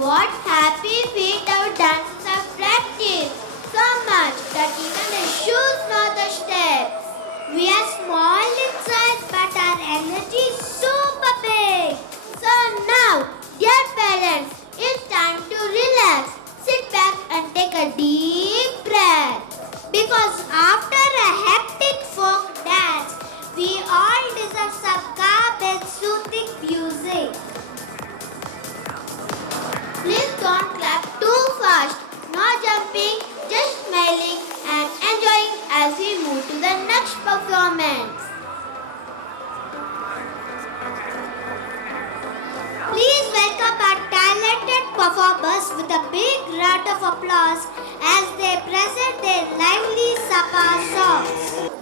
What happy feet our dancers have practiced so much that even the shoes know the steps. We are small in size, but our energy is super big. So now, dear parents, it's time to relax. Sit back and take a deep breath. Because after a hectic folk dance, we all deserve some calm and soothing music. Please don't clap too fast. No jumping, just smiling and enjoying as we move to the next performance. Please welcome our talented performers with a big round of applause as they present their lively Sapa songs.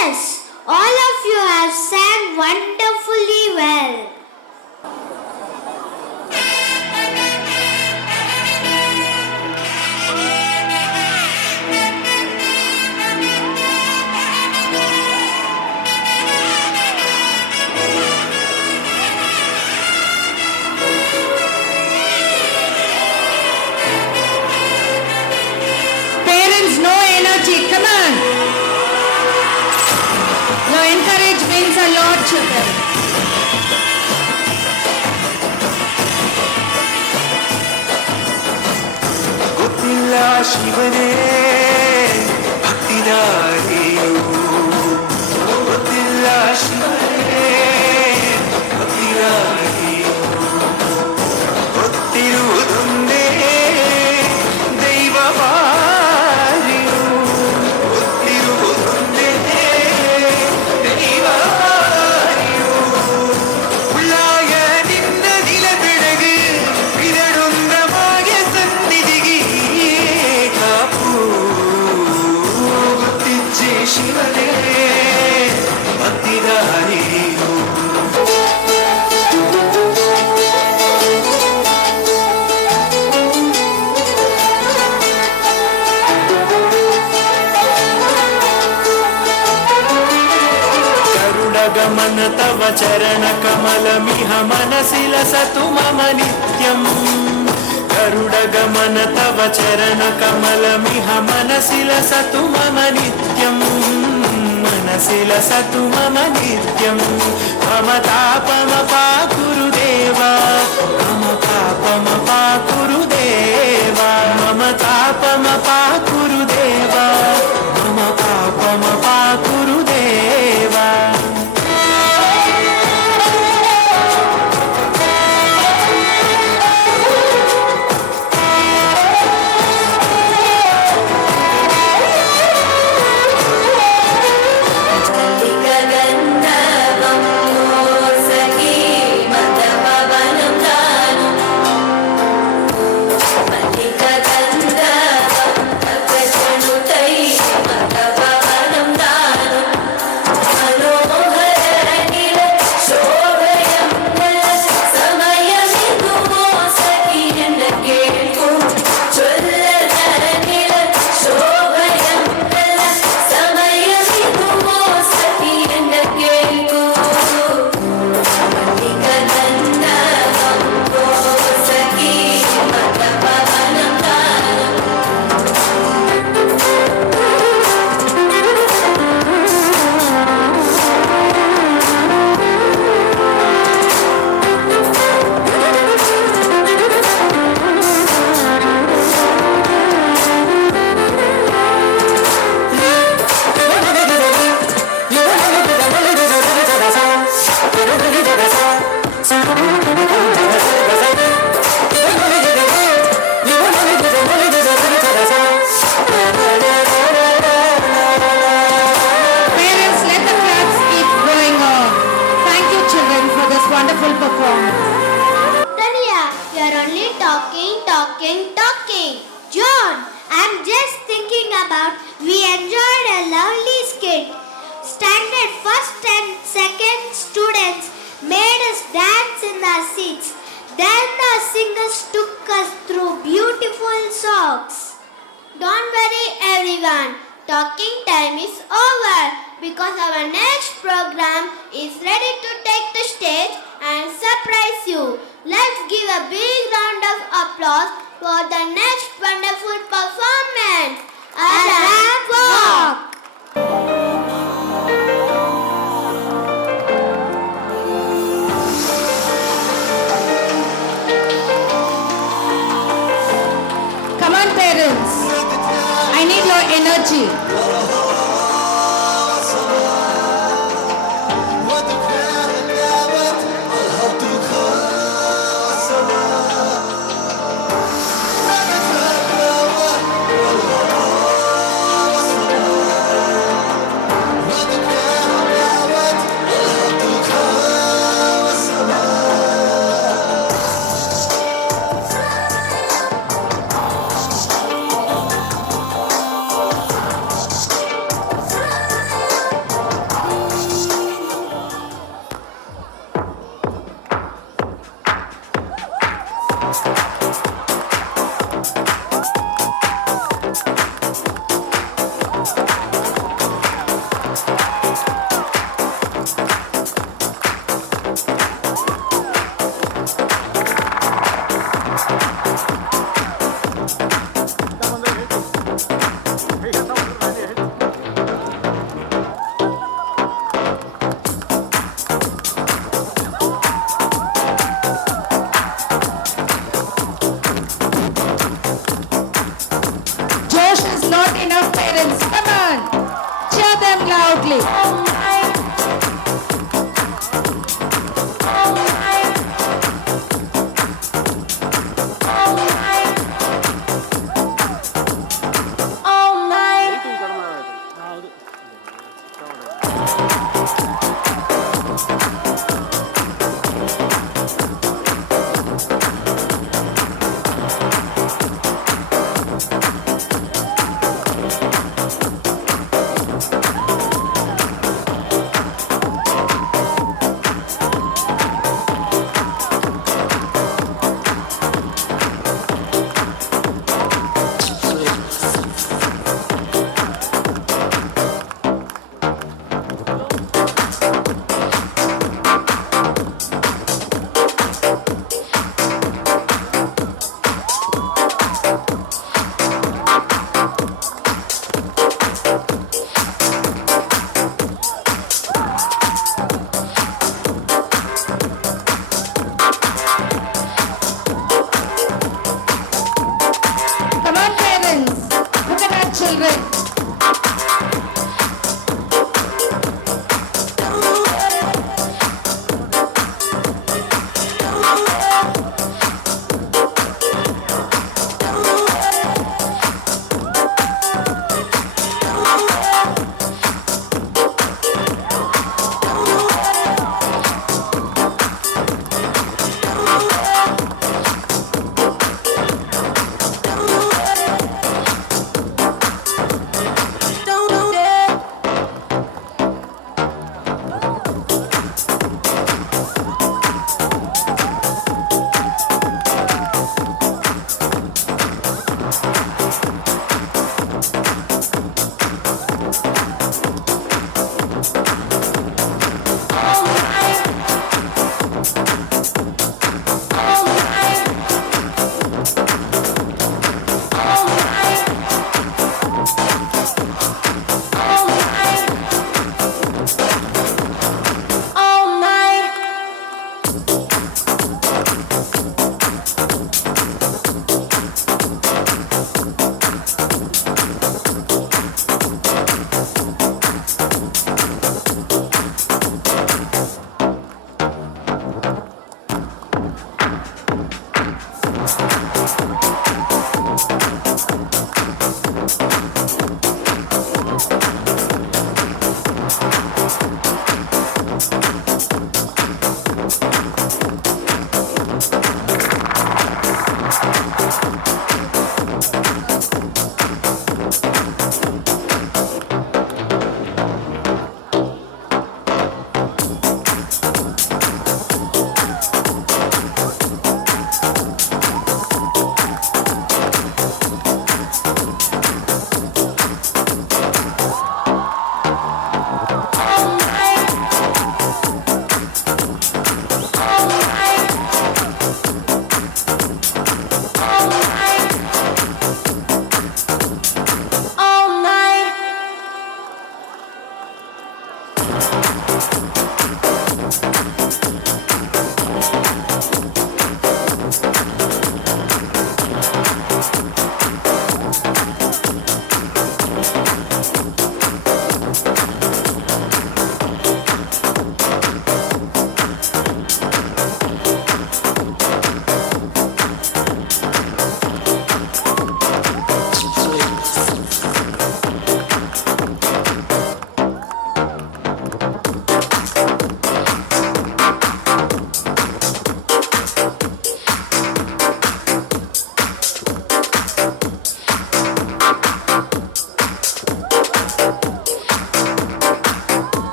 Yes, all of you have sang wonderfully well. Parents, no energy. Come on. Your encourage means a lot, children. ಗೊತ್ತಿಲ್ಲ ಶಿವನೇ ಭಕ್ತಿದಾರಿಯು ಗೊತ್ತಿಲ್ಲ ಶಿವನೇ ಭಕ್ತಿದಾರಿಯು ಗೊತ್ತಿರುವುದೊಂದೇ ದೈವವಾರಿಯು ಗೊತ್ತಿರುವುದೊಂದೇ ದೈವವಾರಿಯು உள்ளாய நின்ற நிலவிழகு இதழுந்தமாய சந்நிதிகி காப்பு குத்திச்சே ಶಿವನೇ ಭಕ್ತಿದಾರಿಯು गमन तव चरण कमल मिह मनसि लसतु मम नित्यम् गरुड गमन तव चरण कमल मिह मनसि लसतु मम नित्यम् मनसि लसतु मम नित्यम् मम तापमपा गुरुदेवा मम तापमपा गुरुदेवा मम तापमपा गुरुदेवा मम तापमपा गुरुदेवा Talking. John, I'm just thinking about we enjoyed a lovely skit. Standard first and second students made us dance in our seats. Then the singers took us through beautiful songs. Don't worry everyone, talking time is over because our next program is ready to take the stage and surprise you. Let's give a big round of applause for the next wonderful performance. A rap walk. Come on, parents. I need your energy. quickly.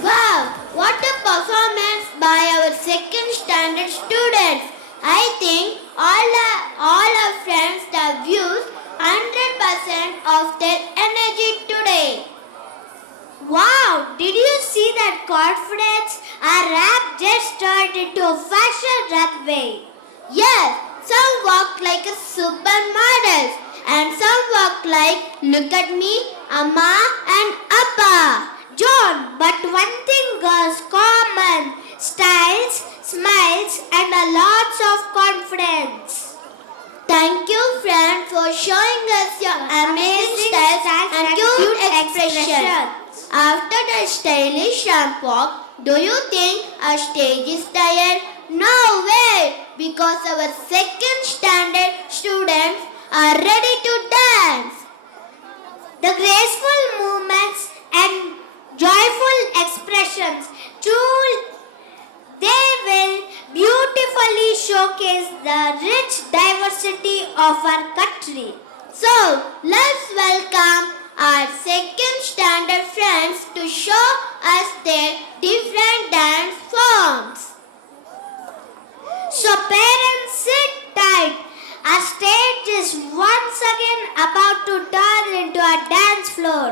Wow, what a performance by our second standard students. I think all our friends have used 100% of their energy today. Wow, did you see that confidence? Our rap just turned into a fashion runway. Yes, some walked like a supermodels and some walked like, look at me, Amma and Appa. John, but one thing was common: styles, smiles, and a lots of confidence. Thank you, friends, for showing us your amazing styles and cute expressions. After the stylish ramp walk, do you think our stage is tired? No way, because our second standard students are ready to dance. The graceful movements and joyful expressions, they will beautifully showcase the rich diversity of our country. So, let's welcome our second standard friends to show us their different dance forms. So, parents, sit tight. Our stage is once again about to turn into a dance floor.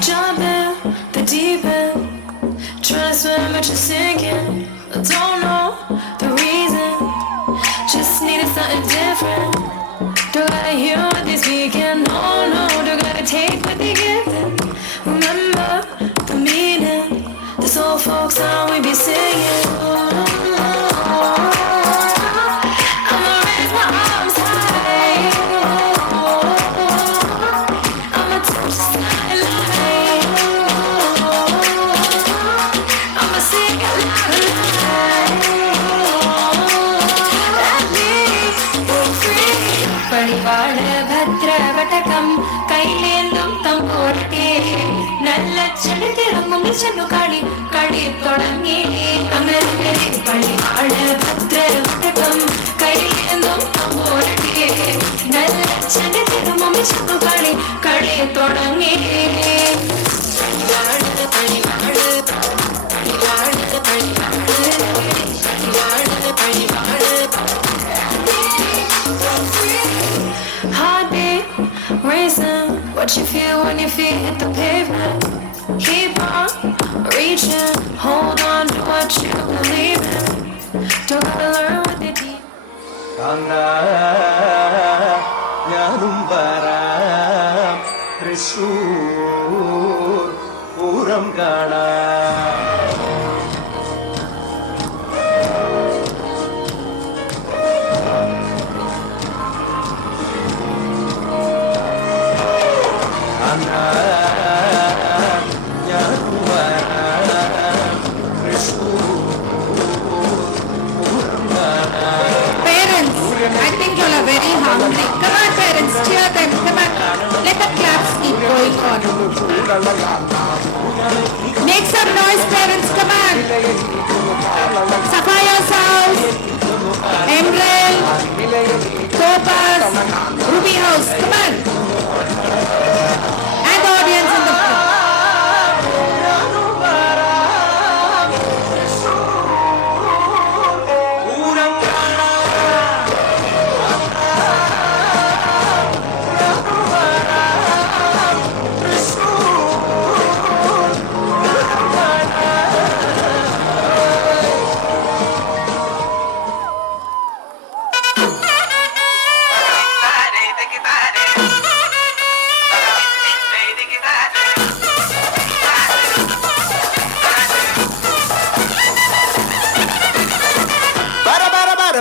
Jump in the deep end, trying to swim but you're sinking. I don't know the reason, just needed something different. Don't gotta hear what they speaking, no, don't gotta take what they giving. Remember the meaning, this old folk song we be singing. I'ma raise my arms high, I'ma touch the skyline, I'ma sing it loud and high. Let me be free. परिवार भद्र वटकम कैलेंदुम तंबोरटे नल्लच्चन तिरुमुंग चनुकाड़ी कड़ी तोड़ंगे अमरे परिवार भद्र वटकम कैलेंदुम तंबोरटे नल्लच्चन तिरुमुंग चनुकाड़ी कड़ी तोड़ंगे Heartbeat racing, what you feel when your feet hit the pavement. Keep on reaching, hold on to what you believe in. Don't gotta learn what they teach. ഞാനും വരാം തൃശൂർ പൂരം കാണാം ഞാനും വരാം തൃശൂർ പൂരം കാണാം. Parents, I think you all are very hungry. Come on, parents, cheer them. Come on, let the claps keep going on. Make some noise, parents. Come on. Sapphire House, Emerald, Topaz, Ruby House. Come on. And the audience in the front.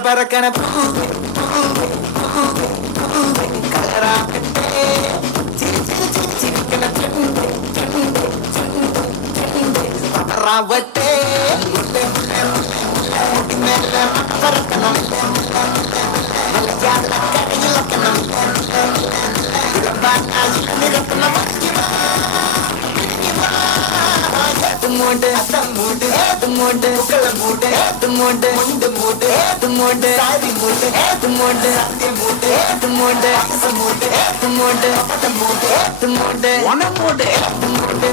பறக்கன பூவே பூவே பூவே பூவே கலராகட்டே சிரிக்கன Sunday Sunday Sunday Sunday பறவட்டே முட்டே முட்டே முட்டே மேல பறக்கன மலையாள கரையிலக்கணம் மூண்டு மூண்டு மூண்டு மூண்டு மூண்டு மூண்டு மூண்டு மூண்டு சாதி மூண்டு மூண்டு மூண்டு மூண்டு மூண்டு மூண்டு மூண்டு மூண்டு ஒன மூண்டு மூண்டு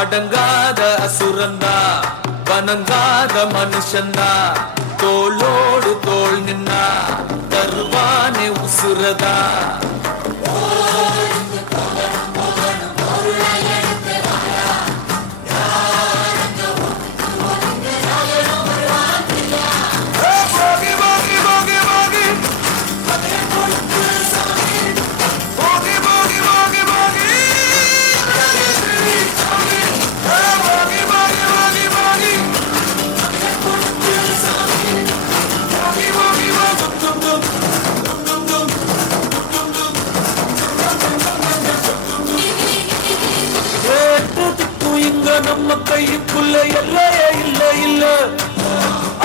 அடங்காத அசுரந்தா வணங்காத மனுஷந்தா தோளோடு தோள் நின்னா தருவானே உசுரதா நம்ம கைக்குள்ள எல்லையே இல்ல இல்ல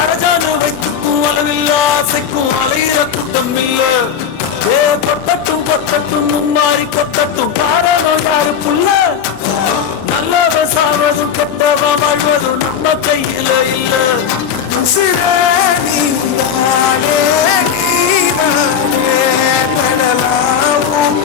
அரஜான வைத்துக்கும் அளவில்ல ஆசைக்கும் அலையிற கூட்டம் இல்ல ஏ கொட்டட்டும் கொட்டட்டும் மும்மாறி கொட்டட்டும் காரணம் யாரு புள்ள நல்லவ சாவதும் கெட்டவ வாழ்வதும் நம்ம கையில இல்ல நீதானே நீதானே கடலாவும்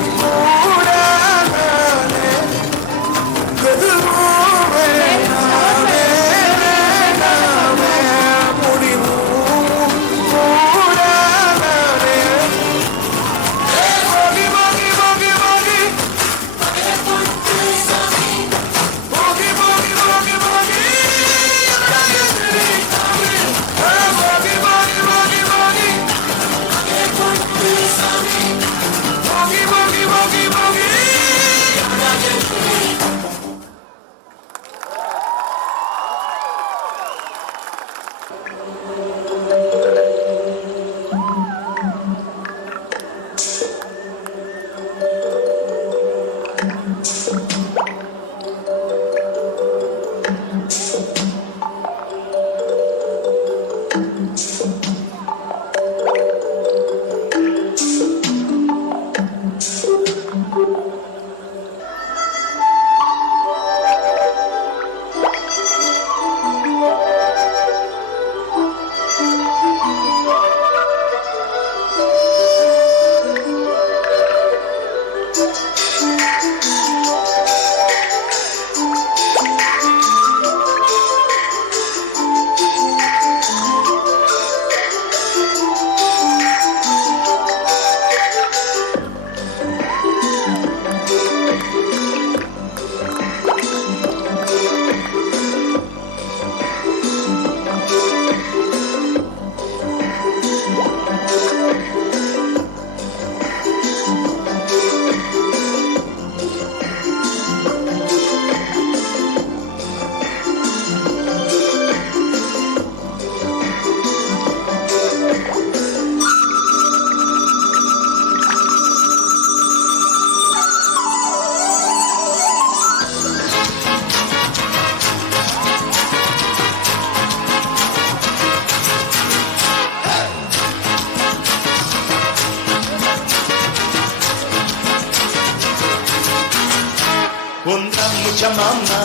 mucha mama,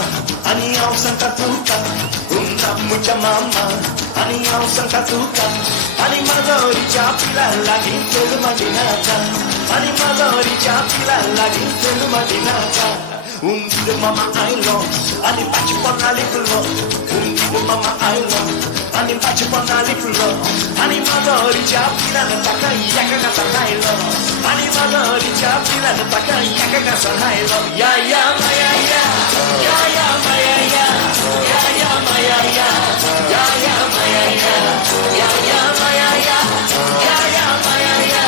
aniyaw sang katuka. Undam mucha mama, aniyaw sang katuka. Ani madori chapila lagi telu madinata. Ani madori chapila lagi telu madinata. Undu mama ailo, ani pachi panalikulo. Undu mama ailo, ani pachi panalikulo. Ani madori chapila nataka yaka katakailo. Ani madori chapila nataka yaka katakailo. Ya ya maya ya, ya ya maya ya, ya ya maya ya, ya ya maya ya, ya ya maya ya, ya ya maya ya,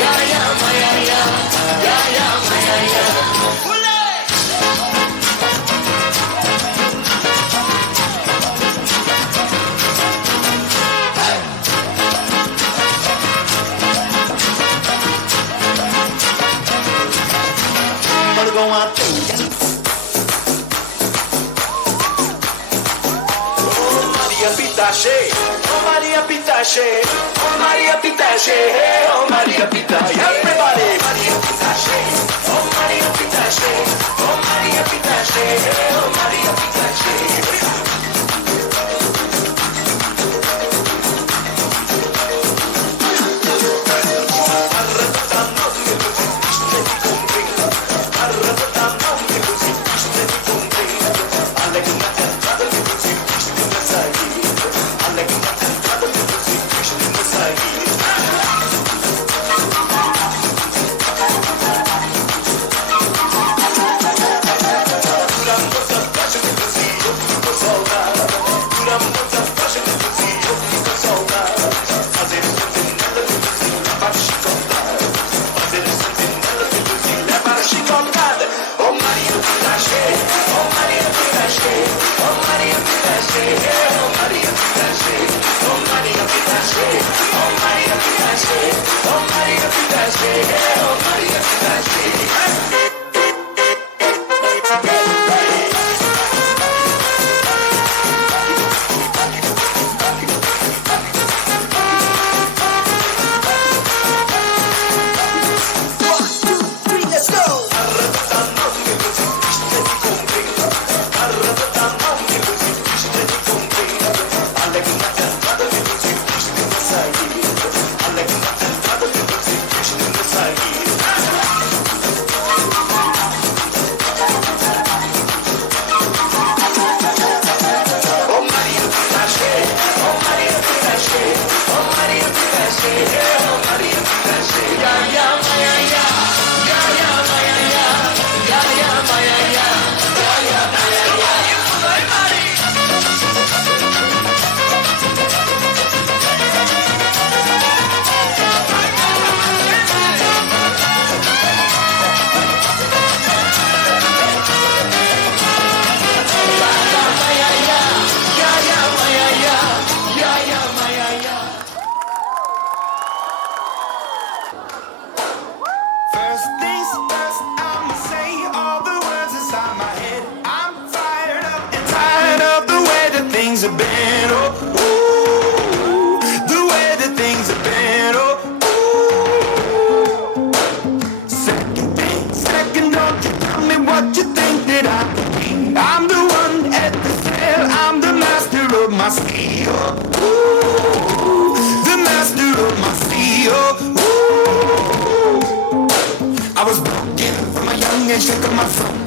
ya ya maya ya, ya ya maya ya. Go out there. Oh Maria Pitache, oh Maria Pitache, oh Maria Pitache, oh Maria Pitache. Everybody, Maria Pitache, oh Maria Pitache, oh Maria Pitache, oh Maria Pitache.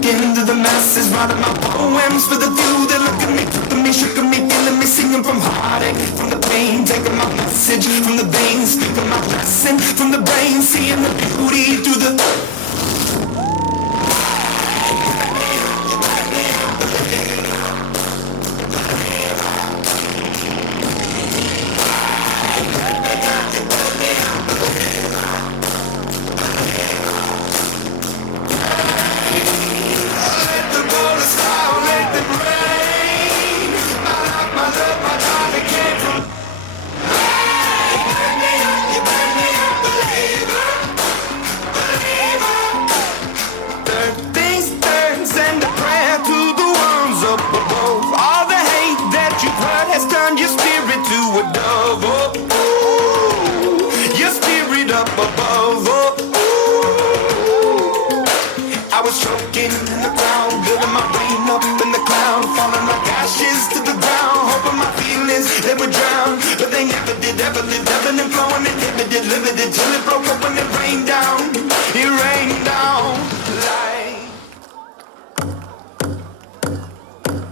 Into the masses, writing my poems for the few that look at me, took me, shook me, feeling me, singing from heartache, from the pain, taking my message from the veins, speaking my lesson from the brain, seeing the beauty through the. I was choking in the ground, building my brain. heavily, ebbing and flowing, inhibited, limited, till it broke up when it rained down. It rained down like.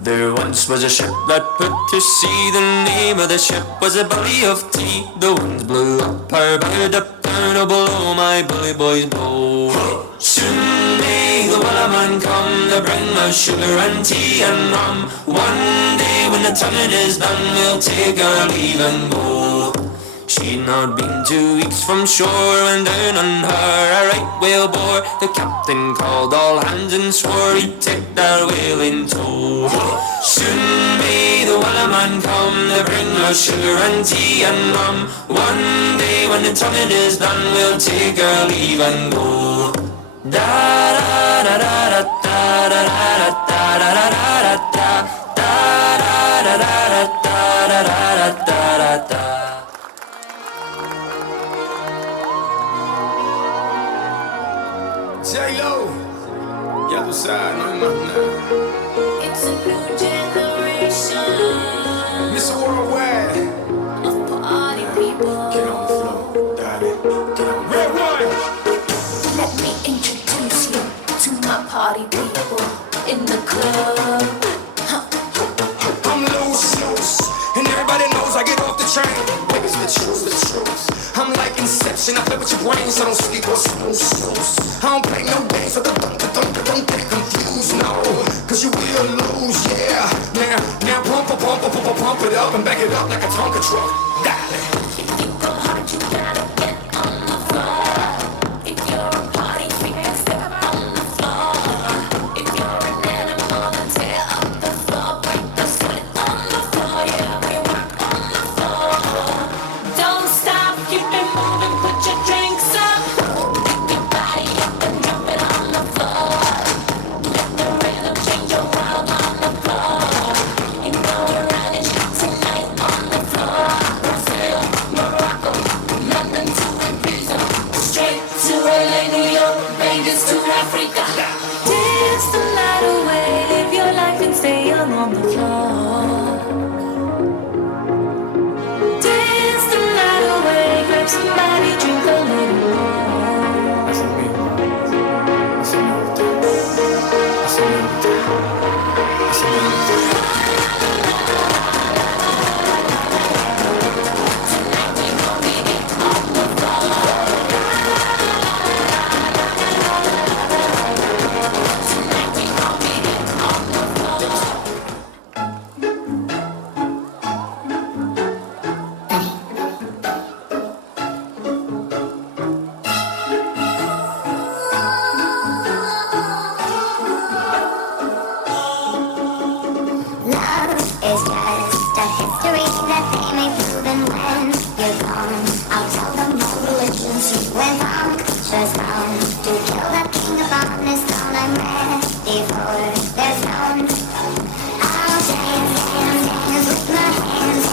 There once was a ship that put to sea. The name of the ship was a Belly of Tea. The winds blew up her bow, up down, oh below my bully boys blow. Soon may the wellerman come to bring us sugar and tea and rum. One day when the tonguing is done, we'll take our leave and go. She'd not been 2 weeks from shore when down on her a right whale bore. The captain called all hands and swore he'd take that whale in tow. Soon may the wellerman come to bring us sugar and tea and rum. One day when the tonguing is done, we'll take our leave and go. Da da da da da da da da da da da da da da da da da da da da. J-Lo, ya tú sabes, no hay más nada. It's a new generation Mr. Worldwide, of party people. get on the floor, darling, get on. Red one. Let me introduce you to my party people in the club. I'm loose, and everybody knows I get off the train. Baby's the truth. I'm like Inception, I play with your brain, so don't sleep or snooze. I don't play no games, so don't get confused, no. Cause you will lose, yeah. Now pump it up and back it up like a Tonka truck. Darling. If you go hard, you gotta get on the floor. If you're a party freak, step on the floor. If you're an animal, then tear up the floor. Break the sweat on the floor, yeah, we work on the floor. Don't stop, keep it moving, put your drinks up. Pick your body up and drop it on the floor. Let the rhythm change your world on the floor. You know we're running tonight on the floor. Brazil, Morocco, London to Ibiza, straight to LA, New York, Vegas to Africa. Dance the night away, live your life and stay young on the floor. Dance the night away, grab somebody, drink a little more. That's a new thing. That's a new thing. That's a new thing. That's a new thing. Tonight we gon' get it on the floor. Tonight we gon' get it on the floor. Love is just a history that they may prove, and when you're gone, I'll tell them no religions you went on. Just bound to kill the king upon this throne. I'm ready for their throne. I'll dance, dance, dance with my hands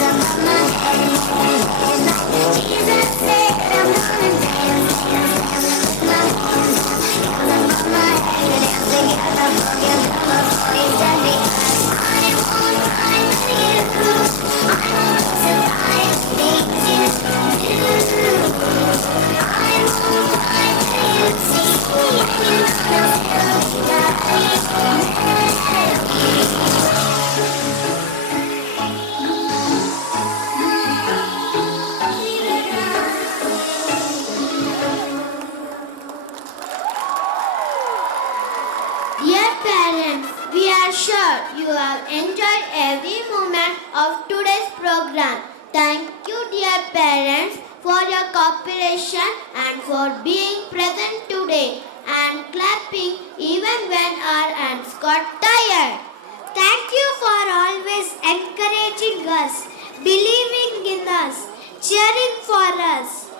above my head. Like Jesus said, I'm gonna dance, dance, dance with my hands above my head. Dance together, forget before you send me. I won't find you. I won't survive things you do. I won't find you. See me and you'll Dear parents, we are sure you have enjoyed every moment of today's program. Thank you, dear parents, for your cooperation and for being present today and clapping even when our hands got tired. Thank you for always encouraging us, believing in us, cheering for us.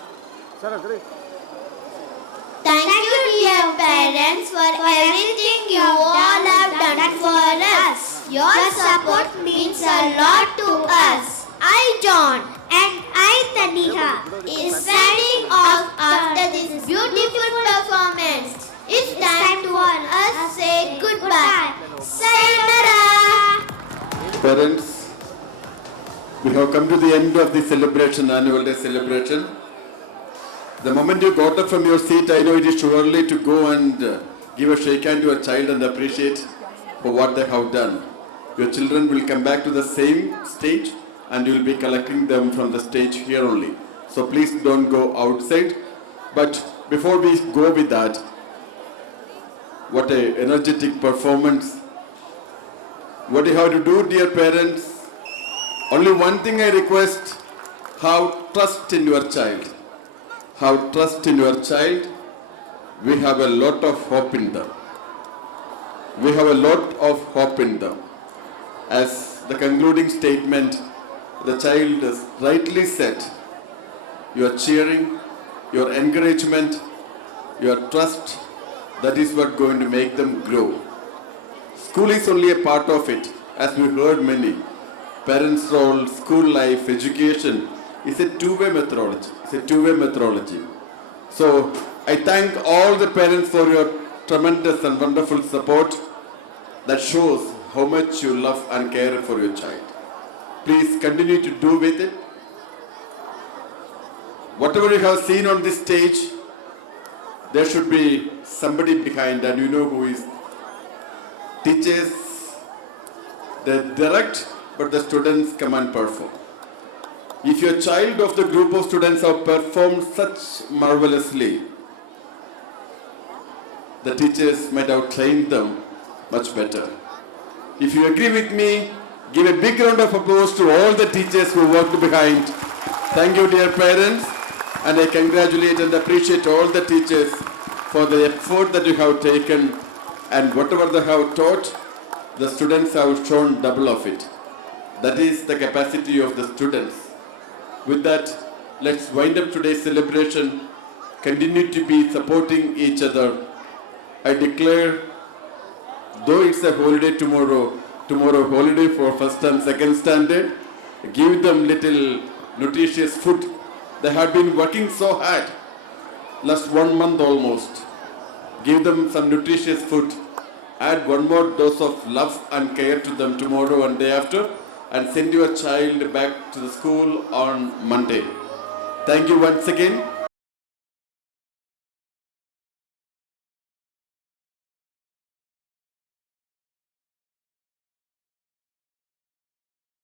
Thank you, dear parents, for everything you all have done for us. Your support means a lot to us. I, John, and I, Taniha, is signing off after this beautiful performance. It's time to us say goodbye. Sayonara. Parents, we We have come to the end of the celebration, annual day celebration. The moment you got up from your seat, I know it is too early to go and give a shake hand to a child and appreciate for what they have done. Your children will come back to the same stage and you will be collecting them from the stage here only. So please don't go outside. But before we go with that, what a energetic performance. What you have to do, dear parents, only one thing I request, have trust in your child. Have trust in your child. We have a lot of hope in them. We have a lot of hope in them. As the concluding statement, the child is rightly said, your cheering, your encouragement, your trust, that is what going to make them grow. School is only a part of it, as we heard many. Parents' role, school life, education is a two-way methodology. It's a two-way methodology. So I thank all the parents for your tremendous and wonderful support that shows how much you love and care for your child. Please continue to do with it. Whatever you have seen on this stage, there should be somebody behind, and you know who is. Teachers, they direct, but the students come and perform. If your child of the group of students have performed such marvelously, the teachers might have trained them much better. If you agree with me, give a big round of applause to all the teachers who worked behind. Thank you, dear parents, and I congratulate and appreciate all the teachers for the effort that you have taken, and whatever they have taught, the students have shown double of it. That is the capacity of the students. With that, let's wind up today's celebration. Continue to be supporting each other. I declare, though it's a holiday tomorrow holiday for first and second standard, give them little nutritious food. They have been working so hard, last 1 month almost. Give them some nutritious food. Add one more dose of love and care to them tomorrow and day after, and send your child back to the school on Monday. Thank you once again.